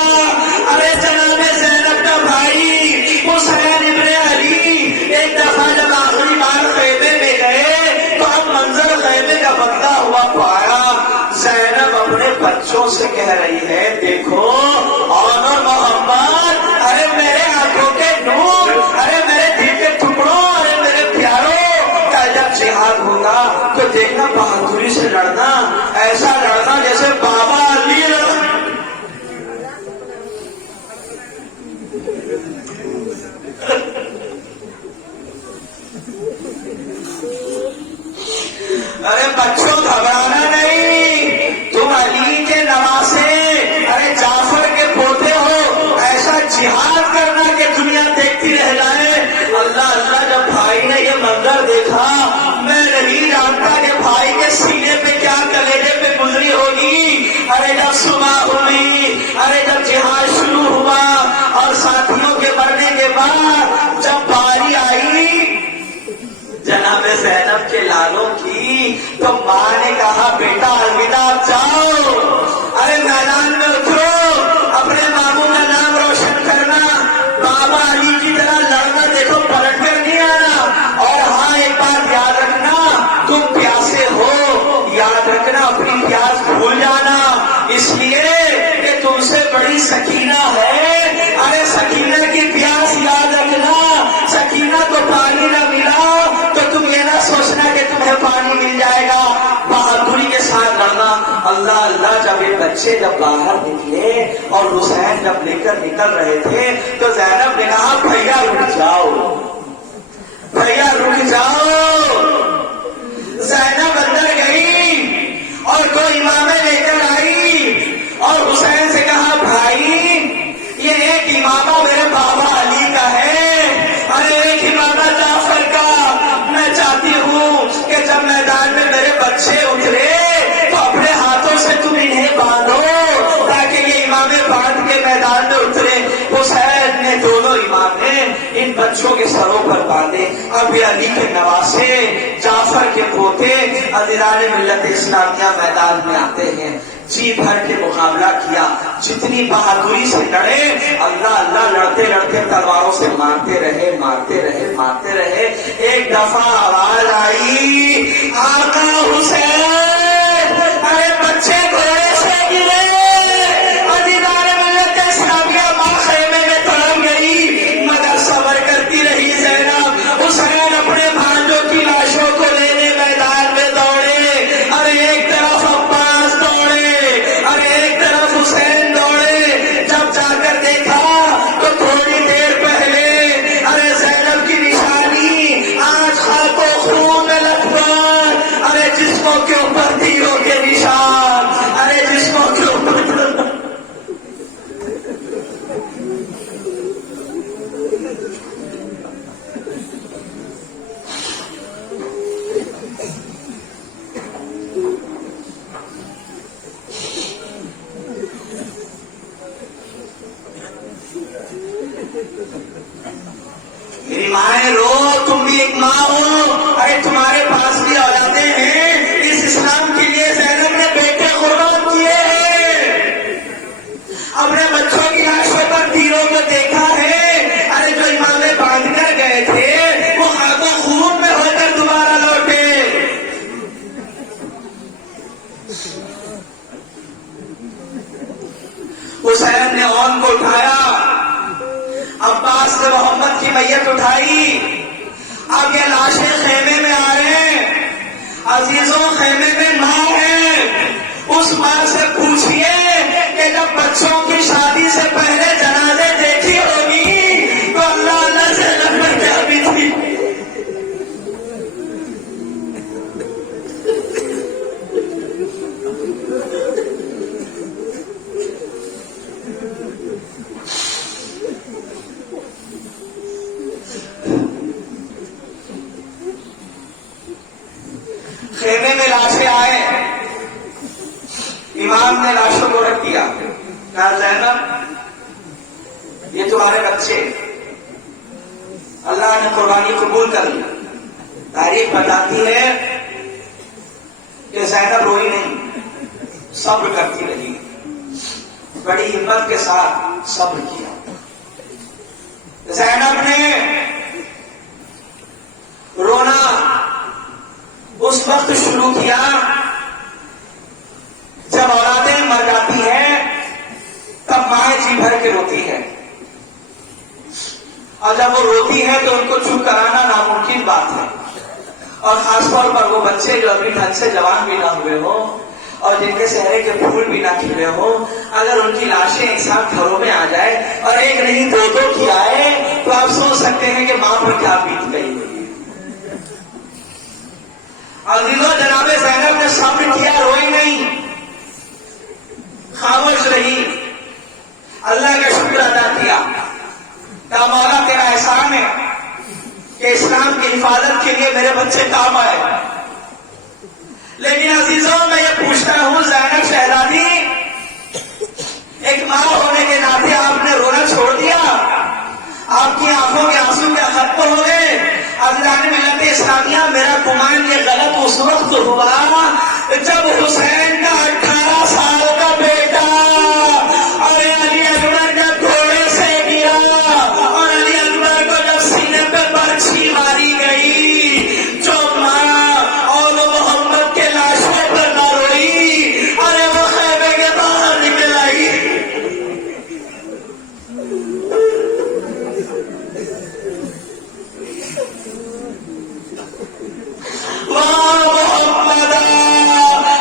ارے جناب زینب کا بھائی حسین ابن علی ایک دفعہ جب آخری بار خیمے میں گئے تو اب منظر خیمے کا بدلا ہوا پایا. زینب اپنے بچوں سے کہہ رہی ہے، دیکھو اور محمد، ارے میرے آنکھوں کے نور، ارے میرے دل کے ٹکڑوں، ارے میرے پیاروں، کا جب جہاد ہوگا تو دیکھنا بہادری سے لڑنا، ایسا لڑنا جیسے بابا علی ارے بچوں گھبرانا نہیں، تم علی کے نواسے، ارے جعفر کے پوتے ہو، ایسا جہاد کرنا کہ دنیا دیکھتی رہ جائے. اللہ اللہ، جب بھائی نے یہ منظر دیکھا، میں نہیں جانتا کہ بھائی کے سینے پہ کیا کلیجے پہ گزری ہوگی. ارے جب صبح ہوئی، ارے جب جہاد شروع ہوا اور ساتھیوں کے مرنے کے بعد جب باری آئی جناب زینب کے لالوں کی، تو ماں نے کہا بیٹا الوداع جاؤ، ارے میدان میں اترو، اپنے ماموں کا نام روشن کرنا، بابا علی کی طرح لڑنا، دیکھو پلٹ کر نہیں آنا. اور ہاں ایک بات یاد رکھنا، تم پیاسے ہو، یاد رکھنا اپنی پیاس بھول جانا، اس لیے کہ تم سے بڑی سکینہ ہے. ارے سکینہ کی پیاس یاد رکھنا، سکینہ کو پانی نہ ملا تو تم یہ نہ سوچنا کہ تمہیں پانی مل جائے گا. بہادری کے ساتھ لڑنا. اللہ اللہ، جب یہ بچے جب باہر نکلے اور حسین جب لے کر نکل رہے تھے تو زینب نے کہا بھیا رک جاؤ، بھیا رک جاؤ. زینب اندر گئی اور دو امامیں لے کر آئی اور حسین سے کہا بھائی یہ ایک امامہ میرے بابا علی کا ہے اور ایک امامہ جعفر کا. میں چاہتی ہوں کہ جب میدان میں میرے بچے اترے تو اپنے ہاتھوں سے تم انہیں باندھو تاکہ یہ امامیں باندھ کے میدان میں اترے. حسین نے دونوں امامیں ان بچوں کے سروں پر باندھے. اب یہ علی کے نواسے، جعفر کے پوتے عزیزان ملت اسلامیہ میدان میں آتے ہیں. جی بھر کے مقابلہ کیا، جتنی بہادری سے لڑے. اللہ اللہ، لڑتے لڑتے تلواروں سے مارتے رہے مارتے رہے مارتے رہے. ایک دفعہ آواز آئی آقا حسین، ارے بچے گھوڑے سے گرے. عزیزان ملت اسلامیہ ماں خیمے میں تڑپ گئی مگر صبر کرتی رہی زینب. حسین اپنے بھانجوں کی لاشوں کو لینے میدان میں دوڑے. ارے ایک طرف عباس دوڑے، ارے ایک طرف حسین دوڑے. جب جا کر دیکھا تو تھوڑی دیر پہلے ارے زینب کی نشانی آج خاک و خون میں لطفت، ارے جسموں کے اوپر تیروں کے نشان، ارے جسموں کے اوپر. میری ماں رو، تم بھی ایک ماں ہو، ارے تمہارے پاس بھی اولادیں ہیں. اس اسلام کے لیے زینب نے بیٹے قربان کیے ہیں. اپنے بچوں کی لاشوں پر تیروں کو دیکھا ہے. ارے جو امامیں باندھ کر گئے تھے وہ خاک و خون میں ہو کر دوبارہ لوٹے. حسین نے اون کو اٹھایا، عباس نے محمد کی میت اٹھائی. اب یہ لاشیں خیمے میں آ رہے ہیں. عزیزوں خیمے میں ماں ہے. اس ماں سے پوچھئے کہ جب بچوں کی شادی سے پہلے جنازے دیکھی ہوگی تو اللہ اللہ زینب پر کیا بھی تھی. خیمے میں لاشیں آئے، امام نے لاشوں کو رکھ دیا. کہا زینب یہ تمہارے بچے، اللہ نے قربانی قبول کر لی۔ تاریخ بتاتی ہے کہ زینب روئی نہیں، صبر کرتی رہی، بڑی ہمت کے ساتھ صبر کیا۔ زینب نے رونا اس وقت شروع کیا جب اولادیں مر جاتی ہیں، تب مائیں جی بھر کے روتی ہے، اور جب وہ روتی ہے تو ان کو چپ کرانا ناممکن بات ہے، اور خاص طور پر وہ بچے جو ابھی ڈھنگ سے جوان بھی نہ ہوئے ہوں اور جن کے چہرے کے پھول بھی نہ کھلے ہوں، اگر ان کی لاشیں ایک ساتھ گھروں میں آ جائے اور ایک نہیں دو دو کی آئے تو آپ سوچ سکتے ہیں کہ ماں پر کیا بیت گئی ہوئی ہے۔ عزیزوں، جناب زینب نے صبر کیا، روئی نہیں، خاموش رہی، اللہ کا شکر ادا کیا کہ مولا تیرا احسان ہے کہ اسلام کی حفاظت کے لیے میرے بچے کام آئے۔ لیکن عزیزوں، میں یہ پوچھتا ہوں، زینب شہزادی، ایک ماں ہونے کے ناطے آپ نے رونا چھوڑ دیا؟ آپ کی آنکھوں کے آنسو کیا ختم ہو گئے؟ عزیزان ملت اسلامیہ، میرا گمان یہ غلط اس وقت ہوا جب حسین کا 18 سال کا بیٹا اور علی اکبر کا گھوڑے سے گرا، اور علی اکبر کو جب سینے پہ برچھی ماری گئی، جو ماں اور محمد کے لاشوں پر نہ روئی، ارے وہ خیمے کے باہر نکل آئی۔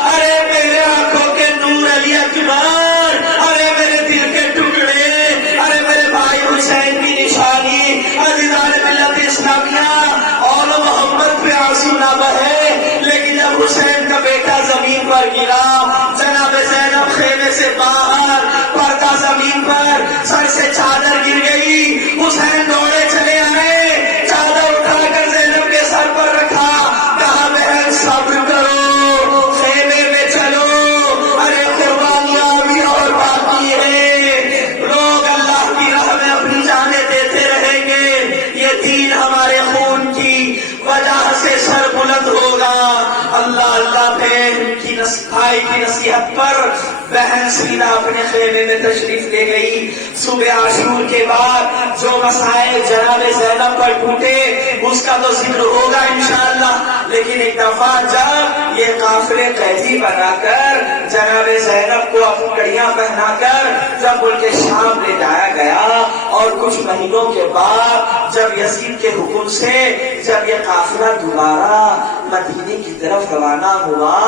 ارے میرے آنکھوں کے نور علی اکبر، ارے میرے دل کے ٹکڑے، ارے میرے بھائی حسین کی نشانی۔ عزیزان ملت اسلامیہ، اور محمد پہ آنسو نہ بہے، لیکن جب حسین کا بیٹا زمین پر گرا، جناب زینب خیمے سے باہر، پردہ زمین پر، سر سے چادر گر گئی، حسین دوڑے چلے آئے، چادر اٹھا کر زینب کے سر پر رکھا، کہا بہن صبر کرو، خیمے میں چلو، ارے قربانیاں ابھی اور باقی ہے، لوگ اللہ کی راہ میں اپنی جانیں دیتے رہیں گے، یہ دین ہمارے خون کی وجہ سے سر بلند ہوگا۔ اللہ اللہ بہن کی بھائی کی نصیحت پر بہن سیدھا اپنے خیمے میں تشریف لے گئی۔ صبح عاشور کے بعد جو مسائل جناب زینب پر ٹوٹے اس کا تو ذکر ہوگا انشاءاللہ، لیکن ایک دفعہ جب یہ قافلے قیدی بنا کر جناب زینب کو کڑیاں پہنا کر جب ملک شام لے جایا گیا، اور کچھ مہینوں کے بعد جب یزید کے حکم سے جب یہ قافلہ دوبارہ مدینے کی طرف روانہ ہوا،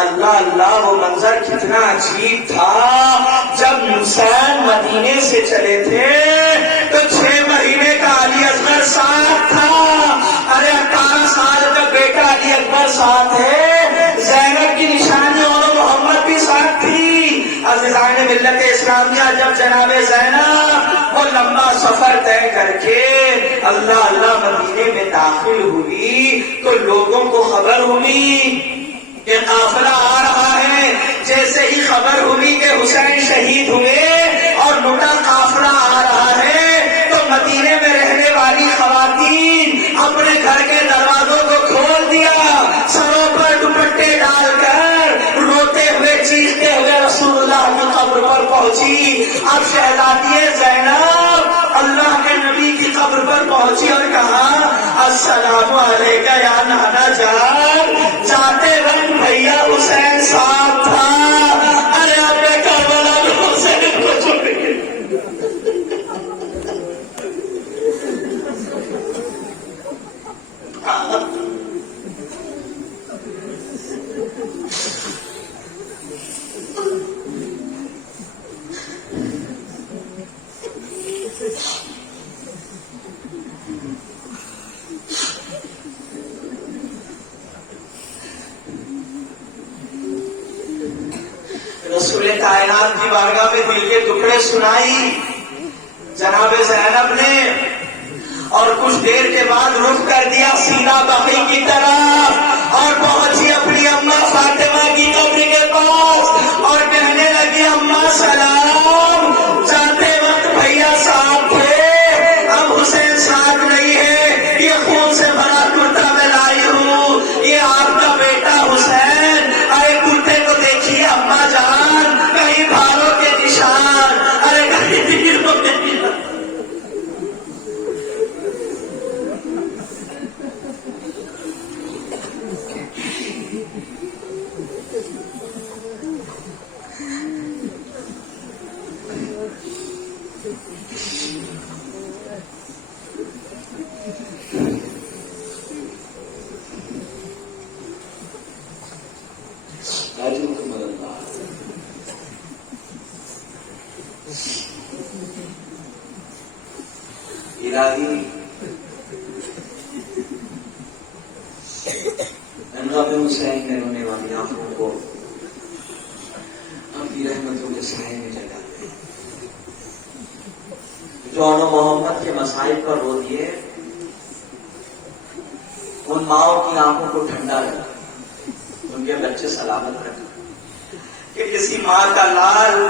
اللہ اللہ وہ منظر کتنا عجیب تھا۔ جب حسین مدینے سے چلے تھے تو 6 مہینے کا علی اصغر ساتھ تھا، ارے 18 سال کا بیٹا علی اکبر ساتھ ہے، زینب کی نشانی اور محمد بھی ساتھ تھی۔ عزیزان ملت اسلامیہ، جب جناب زینب وہ لمبا سفر طے کر کے اللہ اللہ مدینے میں داخل ہوئی تو لوگوں کو خبر ہوئی کہ قافلہ آ رہا ہے۔ جیسے ہی خبر ہوئی کہ حسین شہید ہوئے اور لٹا قافلہ آ رہا ہے تو مدینے میں رہنے والی خواتین اپنے گھر کے دروازوں کو کھول دیا، سروں پر دوپٹے ڈال کر روتے ہوئے چیختے ہوئے رسول اللہ کی قبر پر پہنچی۔ اب شہزادی زینب اللہ کے نبی کی قبر پر پہنچی اور کہا السلام علیکہ یا نانا جان، جاتے وقت بھیا حسین ساتھ تھا، ارے اب میں کربلا میں حسین کو چھوڑ گئی۔ رسول کائنات کی بارگاہ میں دل کے ٹکڑے سنائی جناب زینب نے، اور کچھ دیر کے بعد رخ کر دیا سیدھا بقی کی طرف اور پہنچی اپنی اماں فاطمہ کی قبر کے پاس اور کہنے لگی اماں سلام، الہی غم حسین میں رونے والی آنکھوں کو اپنی رحمتوں کے سائے میں جگا دے. جو ان محمد کے مصائب پر رو دیے ان ماؤں کی آنکھوں کو ٹھنڈا رکھا, ان کے بچے سلامت رکھا, کہ کسی ماں کا لال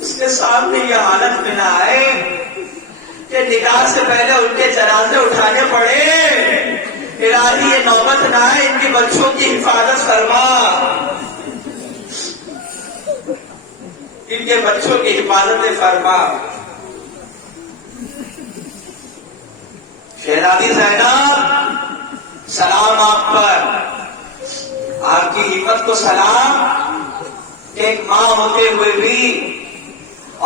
اس کے سامنے یہ حالت میں نہ آئے کہ نکاح سے پہلے ان کے جنازے اٹھانے پڑے. الہی یہ نوبت نہ آئے, ان کے بچوں کی حفاظت فرما, ان کے بچوں کی حفاظت فرما. شہزادی زینب سلام آپ پر, آپ کی ہمت کو سلام کہ ایک ماں ہوتے ہوئے بھی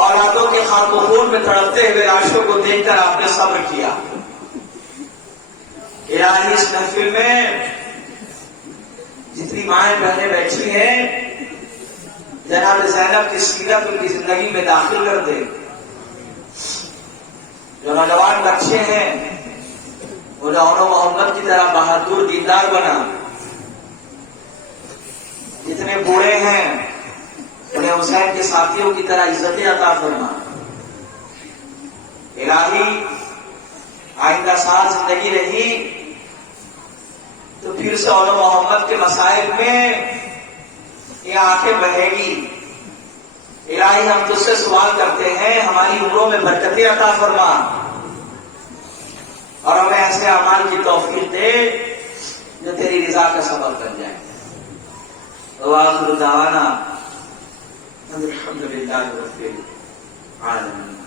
اولادوں کے خاک و خون میں تڑپتے ہوئے لاشوں کو دیکھ کر آپ نے صبر کیا. الہی اس محفل میں جتنی مائیں بہنیں بیٹھی ہیں جناب زینب کی سیرت ان کی زندگی میں داخل کر دے. جو نوجوان بچے ہیں انہیں ان محمد کی طرح بہادر دیندار بنا. جتنے بوڑھے ہیں انہیں حسین کے ساتھیوں کی طرح عزتیں عطا فرما. الہی آئندہ سال زندگی رہی تو پھر سے ان محمد کے مسائل میں یہ آنکھیں بہے گی. الہی ہم تجھ سے سوال کرتے ہیں ہماری عمروں میں برکتیں عطا فرما اور ہمیں ایسے اعمال کی توفیق دے جو تیری رضا کا سبب بن جائے. وآخر دعوانا الحمد للہ رب العالمین.